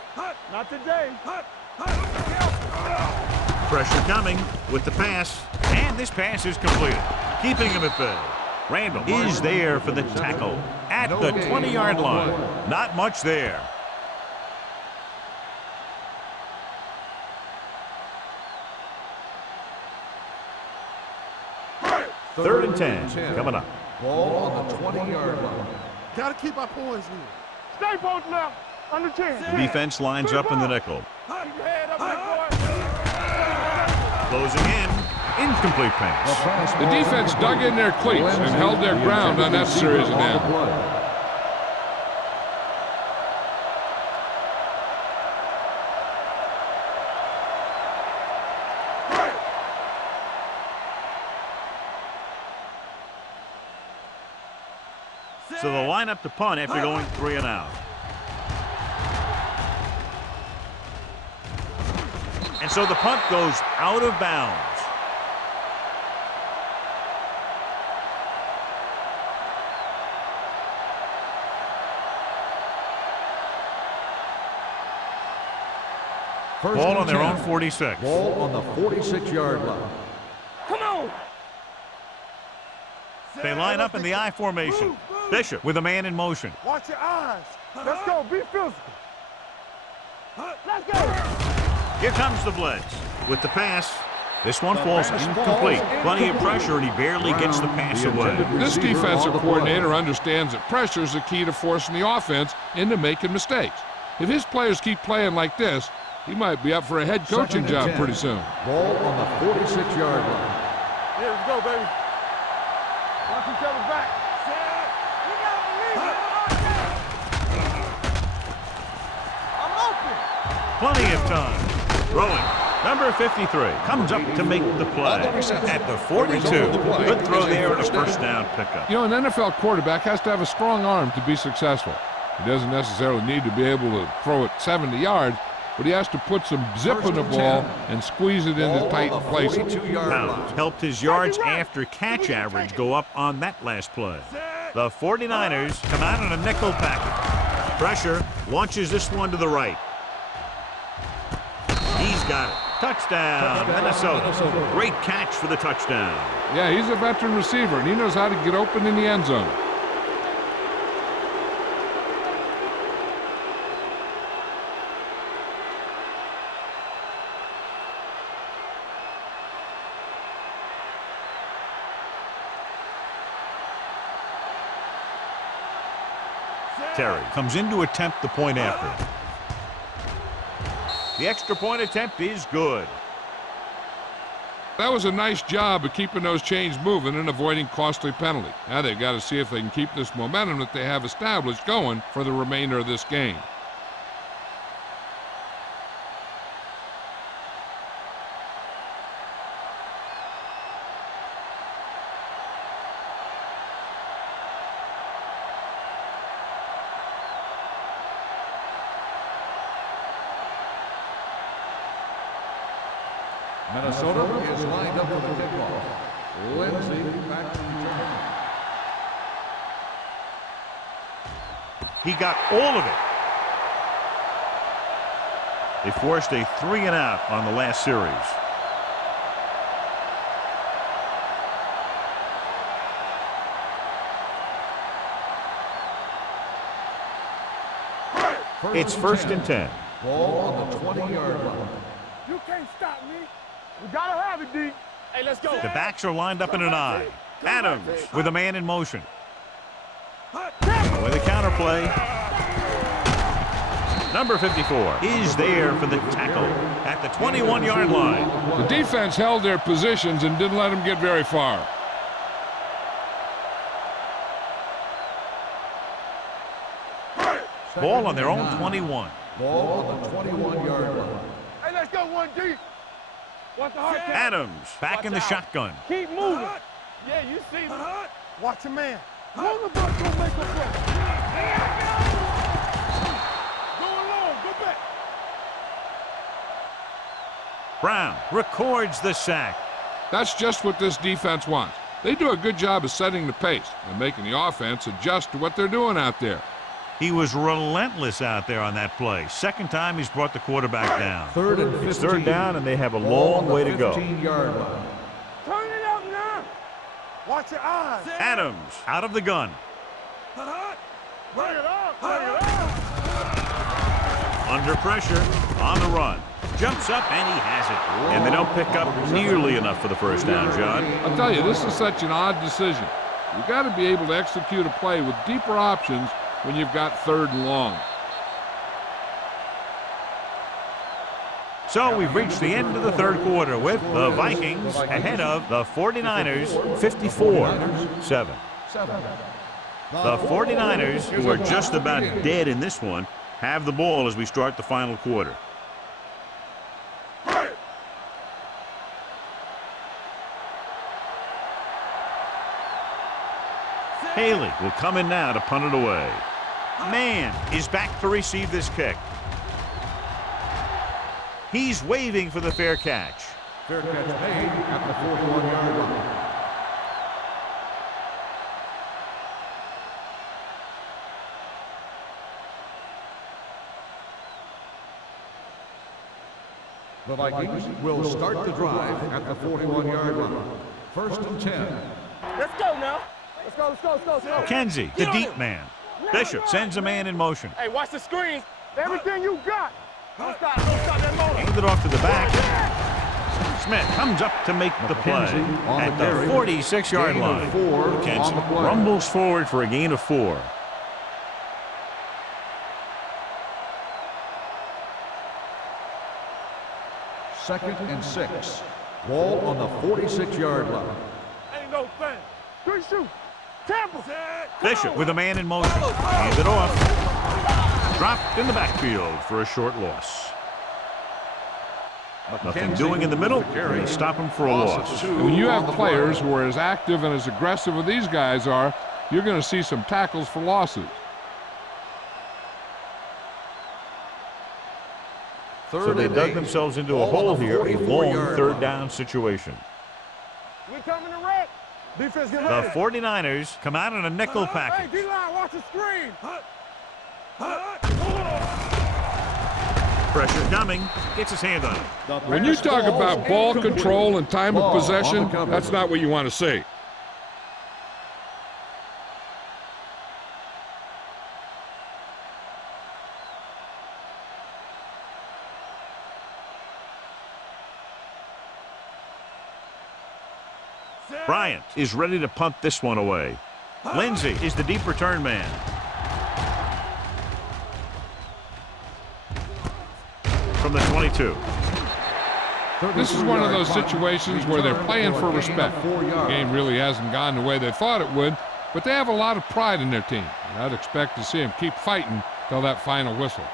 Not today. Pressure coming with the pass, and this pass is completed, keeping him at bay. Randall is there for the tackle at the 20-yard line. Not much there. 3rd and 10 coming up. Ball on the 20-yard line. Gotta keep our poise here. Stay posted now. Under 10. The defense lines up in the nickel. Keep your head up, big boy. Closing in. Incomplete pass. The defense dug in their cleats and held their ground on that series of downs. So they'll line up to punt after going 3 and out. And so the punt goes out of bounds. Ball on their own 46. Ball on the 46-yard line. Come on. They line up in the I formation. Bishop with a man in motion. Watch your eyes. Let's go. Be physical. Let's go. Here comes the blitz. With the pass, this one falls incomplete. Plenty of pressure, and he barely gets the pass away. This defensive coordinator understands that pressure is the key to forcing the offense into making mistakes. If his players keep playing like this, he might be up for a head coaching job pretty soon. Ball on the 46-yard line. Here we go, baby. Watch each other back. I'm open. Plenty of time. Throwing. Number 53 comes up to make the play at the 42. Good throw there and a first down pickup. You know, an NFL quarterback has to have a strong arm to be successful. He doesn't necessarily need to be able to throw it 70 yards, but he has to put some zip in the ball and squeeze it into tight places. Pounds helped his yards after catch average go up on that last play. The 49ers come out in a nickel package. Pressure launches this one to the right. He's got it. Touchdown, Minnesota. Great catch for the touchdown. Yeah, he's a veteran receiver, and he knows how to get open in the end zone. Terry comes in to attempt the point after. The extra point attempt is good. That was a nice job of keeping those chains moving and avoiding costly penalty. Now they've got to see if they can keep this momentum that they have established going for the remainder of this game. Minnesota is lined up for the kickoff. Lindsey back to return. He got all of it. They forced a 3 and out on the last series. It's 1st and 10. Ball on the 20-yard line. You can't stop me. We gotta have it, D. Hey, let's go. The backs are lined up in an I. Adams with a man in motion. With a counter play. Number 54 is there for the tackle at the 21-yard line. The defense held their positions and didn't let them get very far. Ball on their own 21. Ball on the 21-yard line. Hey, let's go, 1D. Watch the hard count. Adams back in the shotgun. Keep moving. Yeah, you see me. Watch your man. One of us gonna make a play. Go along. Go back. Brown records the sack. That's just what this defense wants. They do a good job of setting the pace and making the offense adjust to what they're doing out there. He was relentless out there on that play. Second time he's brought the quarterback down. 3rd and 15. It's 3rd down, and they have a Ball long on the way to go. 15-yard line. Turn it up now. Watch your eyes. Adams out of the gun. Bring it up. Bring it up. Under pressure on the run. Jumps up, and he has it. And they don't pick up nearly enough for the first down, John. I'll tell you, this is such an odd decision. You've got to be able to execute a play with deeper options when you've got 3rd and long. So we've reached the end of the 3rd quarter with the Vikings ahead of the 49ers 54-7. The 49ers, who are just about dead in this one, have the ball as we start the final quarter. Haley will come in now to punt it away. Mann is back to receive this kick. He's waving for the fair catch. Fair catch made at the 41-yard line. The Vikings will start the drive at the 41-yard line. 1st and 10. Let's go now. Let's go. Kenzie, the deep man. Bishop sends a man in motion. Hey, watch the screen. Everything you got. Don't stop that motor. Hands it off to the back. Smith comes up to make the play at the 46-yard line. Kenzie rumbles forward for a gain of 4. Second and 6. Ball on the 46-yard line. Ain't no thing. Good shoot. Tampa. Bishop with a man in motion. Hands it off. Dropped in the backfield for a short loss. Nothing doing in the middle. They stop him for a loss. When you have players who are as active and as aggressive as these guys are, you're going to see some tackles for losses. So they dug themselves into a hole here, a long 3rd down situation. We coming to wreck. Defense get The 49ers come out in a nickel package. Hey, D-line, watch the screen. Pressure coming. Gets his hand on it. When you talk about ball control and time of possession, that's not what you want to see. Bryant is ready to punt this one away. Lindsey is the deep return man. From the 22. This is one of those situations where they're playing for respect. The game really hasn't gone the way they thought it would, but they have a lot of pride in their team. And I'd expect to see them keep fighting till that final whistle.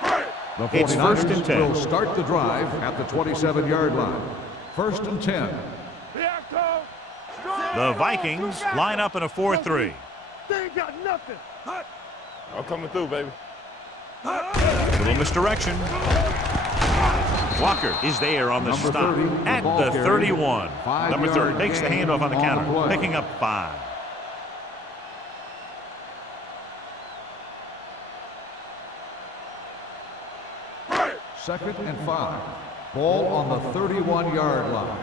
The It's 1st 49ers and 10. will start the drive at the 27-yard line. 1st and 10. The Vikings line up in a 4-3. They ain't got nothing. I'm coming through, baby. Little misdirection. Walker is there on the stop at the 31. Number 30 takes the handoff on the counter, picking up 5. Second and 5. Ball on the 31-yard line.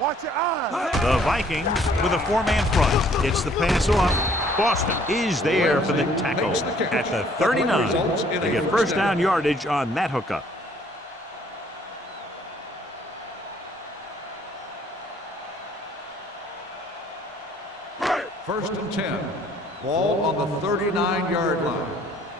Watch your eyes. The Vikings with a 4-man front. It's the pass off. Boston is there for the tackle at the 39. They get first down yardage on that hookup. First and 10. Ball on the 39-yard line.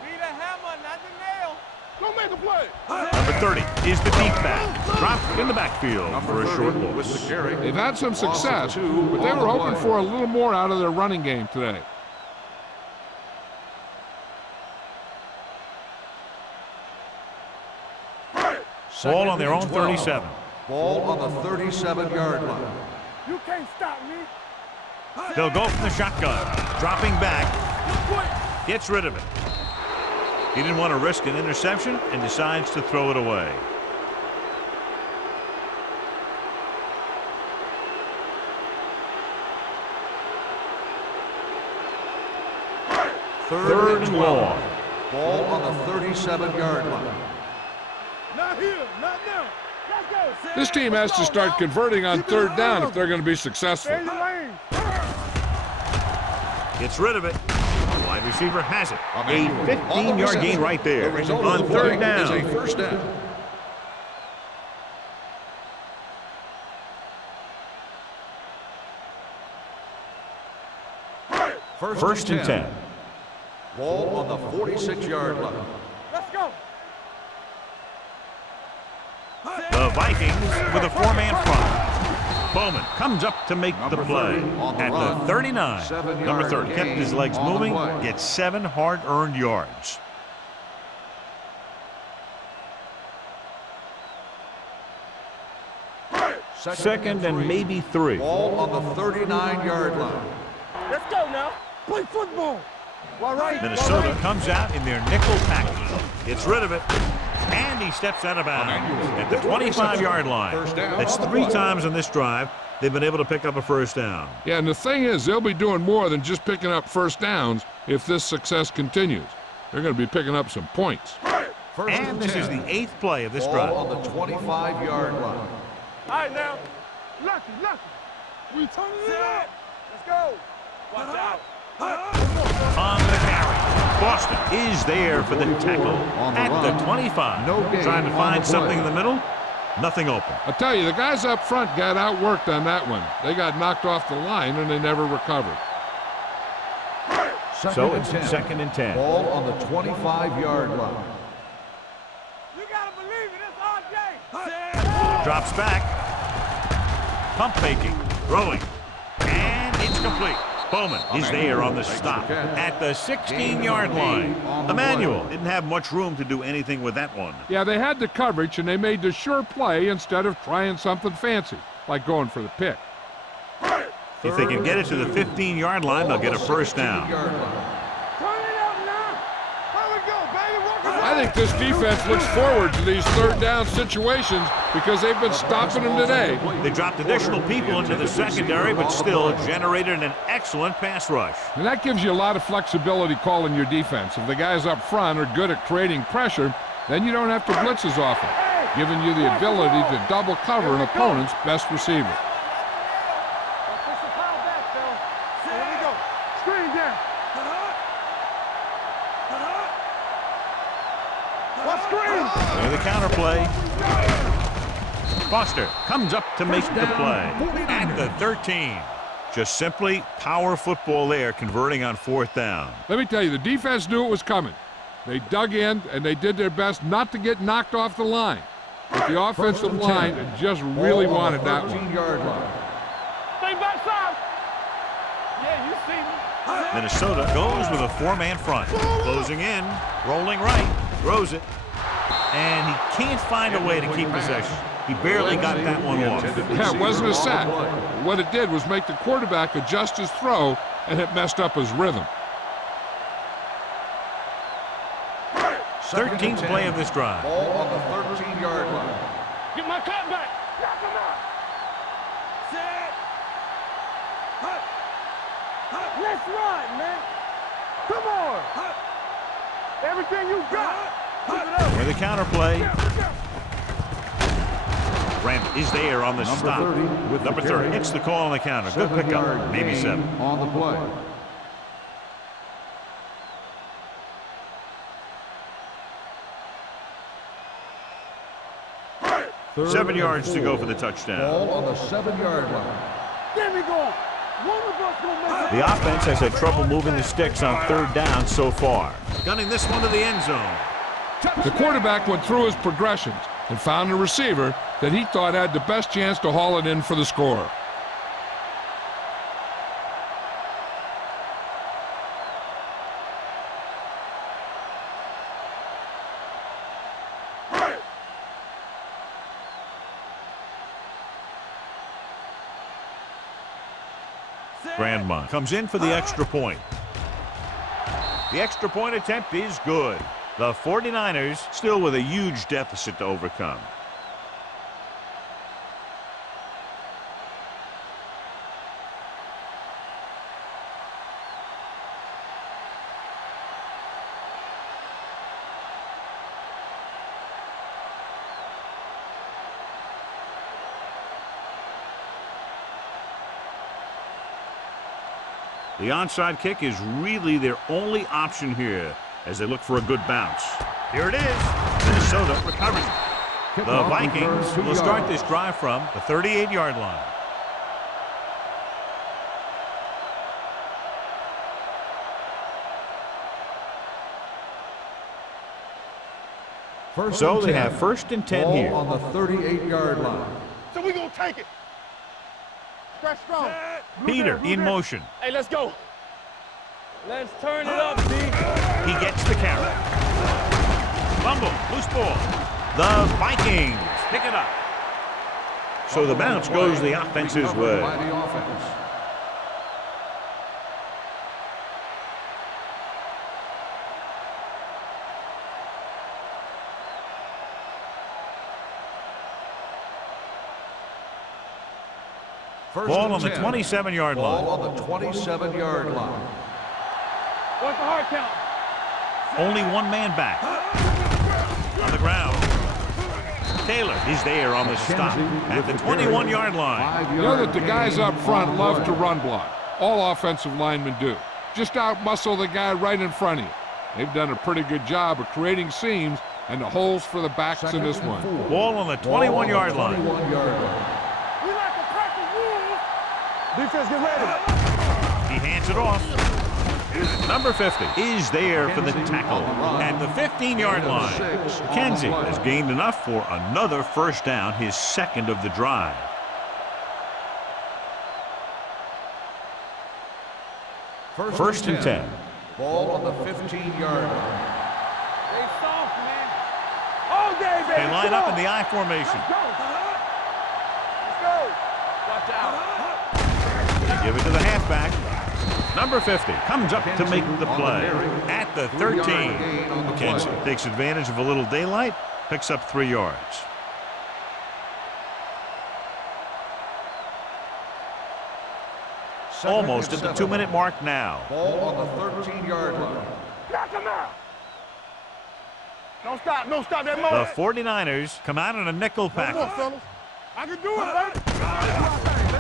Be the hammer, not the nail. Go make a play. Number 30 is the deep back. Dropped in the backfield for a short loss. They've had some success, but they were hoping for a little more out of their running game today. Ball on their own 37. Ball on the 37-yard line. You can't stop me. They'll go from the shotgun. Dropping back. Gets rid of it. He didn't want to risk an interception and decides to throw it away. Third and long. Ball on the 37-yard line. Not here, not now. Let's go. This team has to start converting on 3rd down if they're going to be successful. Stay in your lane. Gets rid of it. The wide receiver has it. A On the 15-yard gain right there. The result On of the play third down. is a first down. First and 10. Ball on the 46-yard line. Let's go. The Vikings with a four-man front. Bowman comes up to make the play. At the 39, number 30 kept his legs moving, gets 7 hard-earned yards. Second and maybe 3. Ball on the 39-yard line. Let's go now. Play football. All right. Minnesota comes out in their nickel package. Gets rid of it. And he steps out of bounds at the 25-yard line. That's 3 times in this drive they've been able to pick up a first down. Yeah, and the thing is, they'll be doing more than just picking up first downs if this success continues. They're going to be picking up some points. And this is the 8th play of this drive. Ball on the 25-yard line. All right now. Lucky. We turning it up. Let's go. Watch out. On the carry. Boston is there for the tackle at the 25. Trying to find something in the middle. Nothing open. I tell you, the guys up front got outworked on that one. They got knocked off the line and they never recovered. So it's second and 10. Ball on the 25-yard line. You gotta believe it. It's RJ. Drops back. Pump faking. Throwing. And it's complete. Bowman is there on the stop at the 16-yard line. Emmanuel didn't have much room to do anything with that one. Yeah, they had the coverage and they made the sure play instead of trying something fancy, like going for the pick. If they can get it to the 15-yard line, they'll get a first down. Turn it up now. There we go, baby. Walk it I think this defense looks forward to these third down situations because they've been stopping them today. They dropped additional people into the secondary, but still generated an excellent pass rush. And that gives you a lot of flexibility calling your defense. If the guys up front are good at creating pressure, then you don't have to blitz as often, giving you the ability to double cover an opponent's best receiver. Here we go. Screen down. What screen? There's the counter play. Foster comes up to make the play at the 13. Just simply power football there, converting on 4th down. Let me tell you, the defense knew it was coming. They dug in, and they did their best not to get knocked off the line. But the offensive line just really wanted that one. Stay backside. Yeah, you see me. Minnesota goes with a 4-man front. Closing in, rolling right, throws it. And he can't find a way to keep possession. He barely got that one off. Yeah, it wasn't a sack. What it did was make the quarterback adjust his throw, and it messed up his rhythm. 13th play of this drive. Ball on the 13-yard line. Get my cut back. Knock him out. Set. Let's run, man. Come on. Everything you got. Keep it up. Where the counter play. Grant is there on the stop. Number 30 hits the call on the counter. Good pickup. Maybe 7. On the play. Third 7 yards to go for the touchdown. Ball on the 7-yard line. There we go. One of us gonna make it. The offense has had trouble moving the sticks on 3rd down so far. Gunning this one to the end zone. The quarterback went through his progressions and found a receiver that he thought had the best chance to haul it in for the score. Grandmont comes in for the extra point. The extra point attempt is good. The 49ers still with a huge deficit to overcome. The onside kick is really their only option here as they look for a good bounce. Here it is. Minnesota recovers. The Vikings will start this drive from the 38-yard line. So they have 1st and 10 here. On the 38-yard line. So we gonna take it. Stretch strong. Peter in motion. Hey, let's go. Let's turn it up, D. He gets the carry. Fumble, loose ball. The Vikings pick it up. So the bounce goes the offense's way. By the offense. Ball on the 27-yard line. Ball on the 27-yard line. What's the hard count? Only one man back. On the ground. Taylor is there on the stop at the 21-yard line. You know that the guys up front love to run block. All offensive linemen do. Just out-muscle the guy right in front of you. They've done a pretty good job of creating seams and the holes for the backs in this one. Ball on the 21-yard line. Defense, get ready. He hands it off. Number 50 is there for the tackle at the 15-yard line. Kenzie has gained enough for another first down, his second of the drive. First and 10. Ball on the 15-yard line. Stay soft, man. All day, baby. They line up in the I formation. Let's go. Watch out. They give it to the halfback. Number 50 comes up to make the play at the 13. Kenzie takes advantage of a little daylight, picks up 3 yards. Almost at the 2-minute mark now. Ball on the 13-yard line. Knock him out. Don't stop that The moment. 49ers come out in a nickel Come on, package. fellas. I can do it, baby.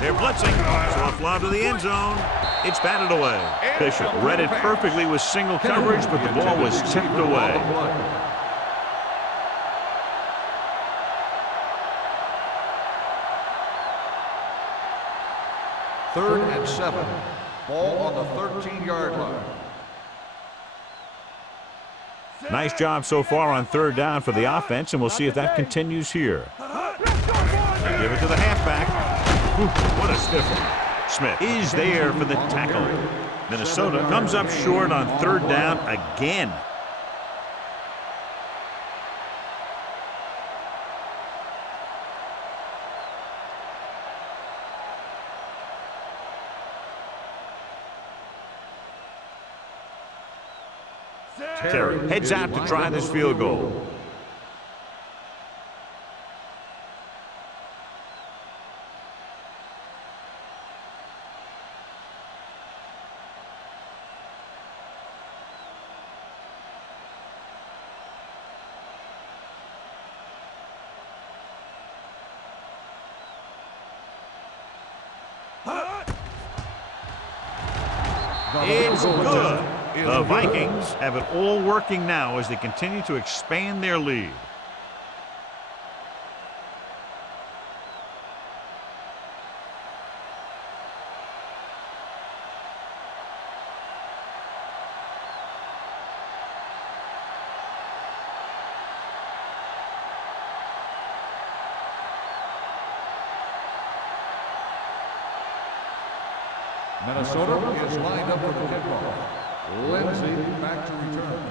They're blitzing, so a fly to the end zone. It's batted away. Bishop read it perfectly with single coverage, but the ball was tipped away. Third and 7. Ball on the 13-yard line. Nice job so far on third down for the offense, and we'll see if that continues here. They give it to the halfback. What a stiff one. Smith is there for the tackle. Minnesota comes up short on third down again. Terry heads out to try this field goal. It's good. The Vikings have it all working now as they continue to expand their lead. Minnesota is lined up for the kickoff. Lindsay back to return.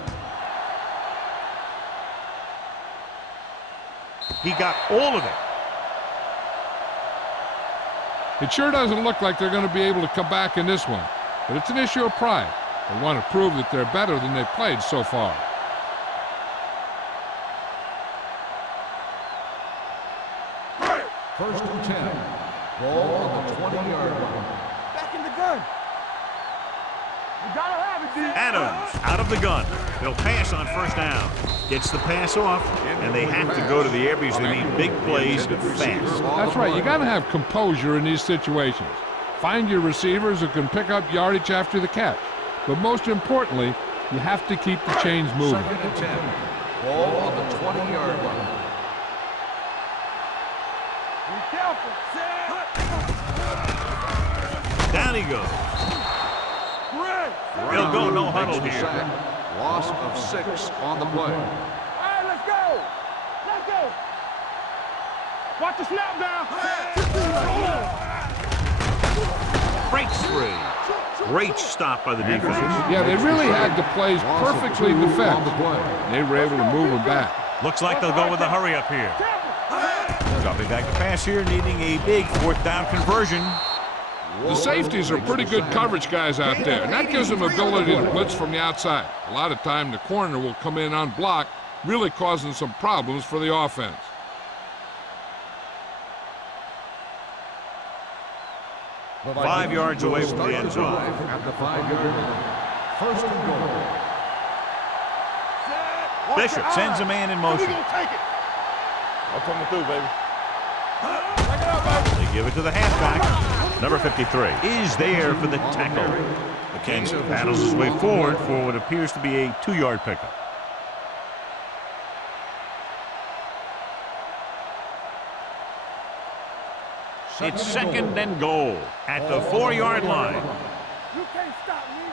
He got all of it. It sure doesn't look like they're going to be able to come back in this one, but it's an issue of pride. They want to prove that they're better than they've played so far. First and 10. Ball on the 20-yard line. Back in the gun. You gotta have it, D. Adams out of the gun. They'll pass on first down. Gets the pass off, and they have to go to the air because they need big plays fast. That's right. You got to have composure in these situations. Find your receivers who can pick up yardage after the catch. But most importantly, you have to keep the chains moving. 2nd and 10. Ball on the 20-yard line. Be careful. Down he goes. Great. He'll go no Makes huddle the here. sack. Loss of 6 on the play. All right, let's go. Let's go. Watch the snap down. Breaks free. Great stop by the defense. Yeah, they really had the plays perfectly defended. They were able to move them back. Looks like they'll go with the hurry up here. Dropping back to pass here, needing a big 4th down conversion. The safeties are pretty good coverage guys out there, and that gives them ability to blitz from the outside. A lot of time the corner will come in on block, really causing some problems for the offense. The 5 yards away from the start end zone. drive at the 5-yard line. 1st and goal. Bishop sends a man in We're motion. going to take it. I'm coming through, baby. They give it to the halfback. Number 53 is there for the tackle. McKenzie paddles his way forward for what appears to be a 2-yard pickup. It's 2nd and goal at the 4-yard line. You can't stop me.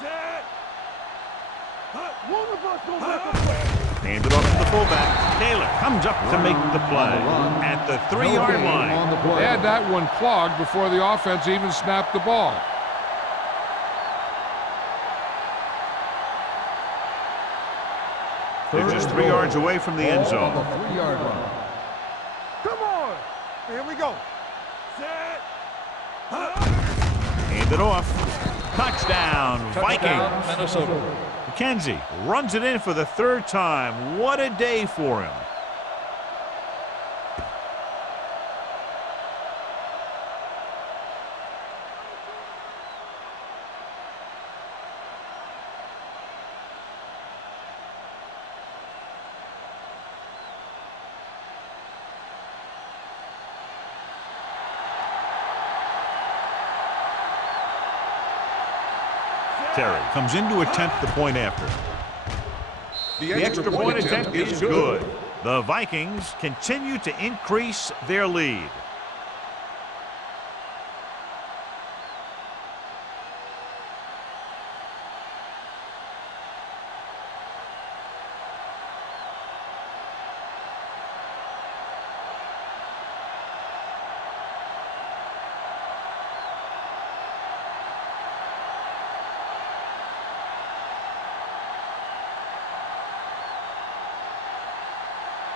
Set. One of us going to make a play. Handed off to the fullback. Taylor comes up to make the play at the 3-yard line. They had that one clogged before the offense even snapped the ball. They're just 3 yards away from the end zone. The 3-yard line. Come on. Here we go. Set. Handed off. Touchdown, Vikings. Minnesota. McKenzie runs it in for the 3rd time. What a day for him. Terry comes in to attempt the point after. The extra point attempt is good. The Vikings continue to increase their lead.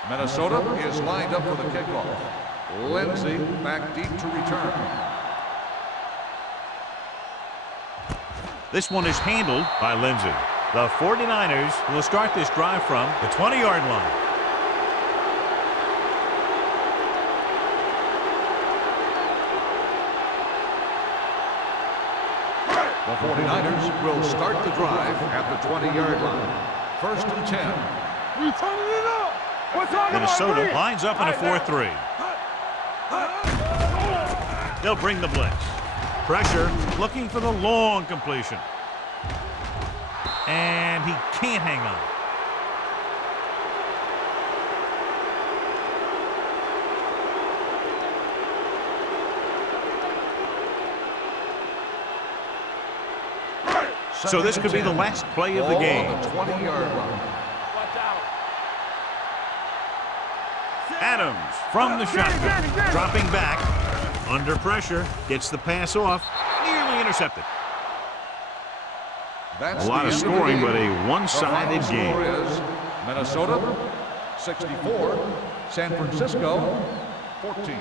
Minnesota is lined up for the kickoff. Lindsey back deep to return. This one is handled by Lindsey. The 49ers will start this drive from the 20-yard line. The 49ers will start the drive at the 20-yard line. 1st and 10. We turning it up. What's on Minnesota lines up in a 4-3. They'll bring the blitz. Pressure, looking for the long completion. And he can't hang on. So this could be the last play of the game. The 20-yard line. Adams from the shotgun, dropping back, under pressure, gets the pass off, nearly intercepted. That's A lot of scoring, but a one-sided game. The final score is Minnesota 64, San Francisco 14.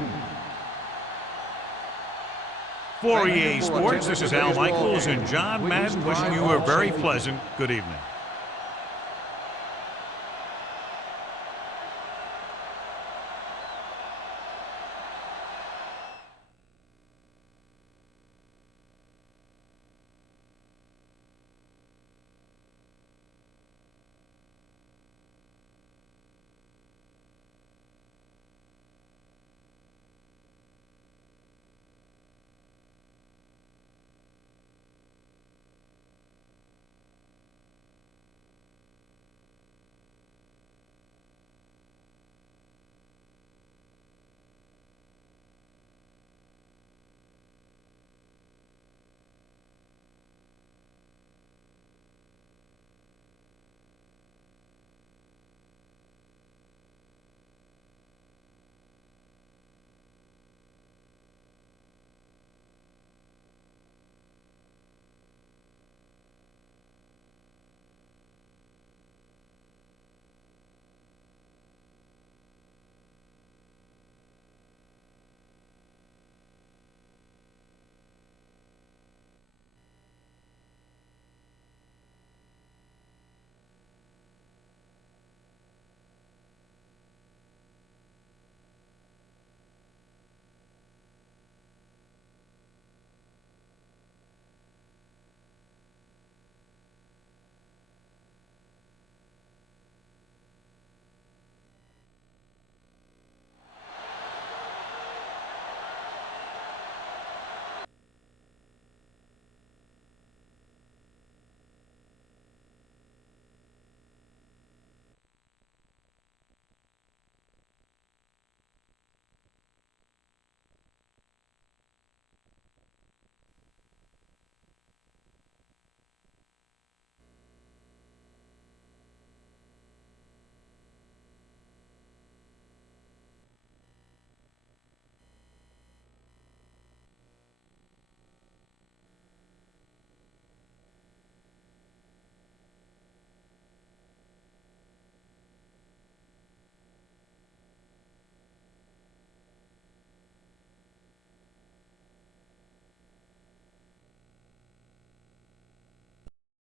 For EA Sports, this is Al Michaels and John Madden wishing you a very pleasant good evening.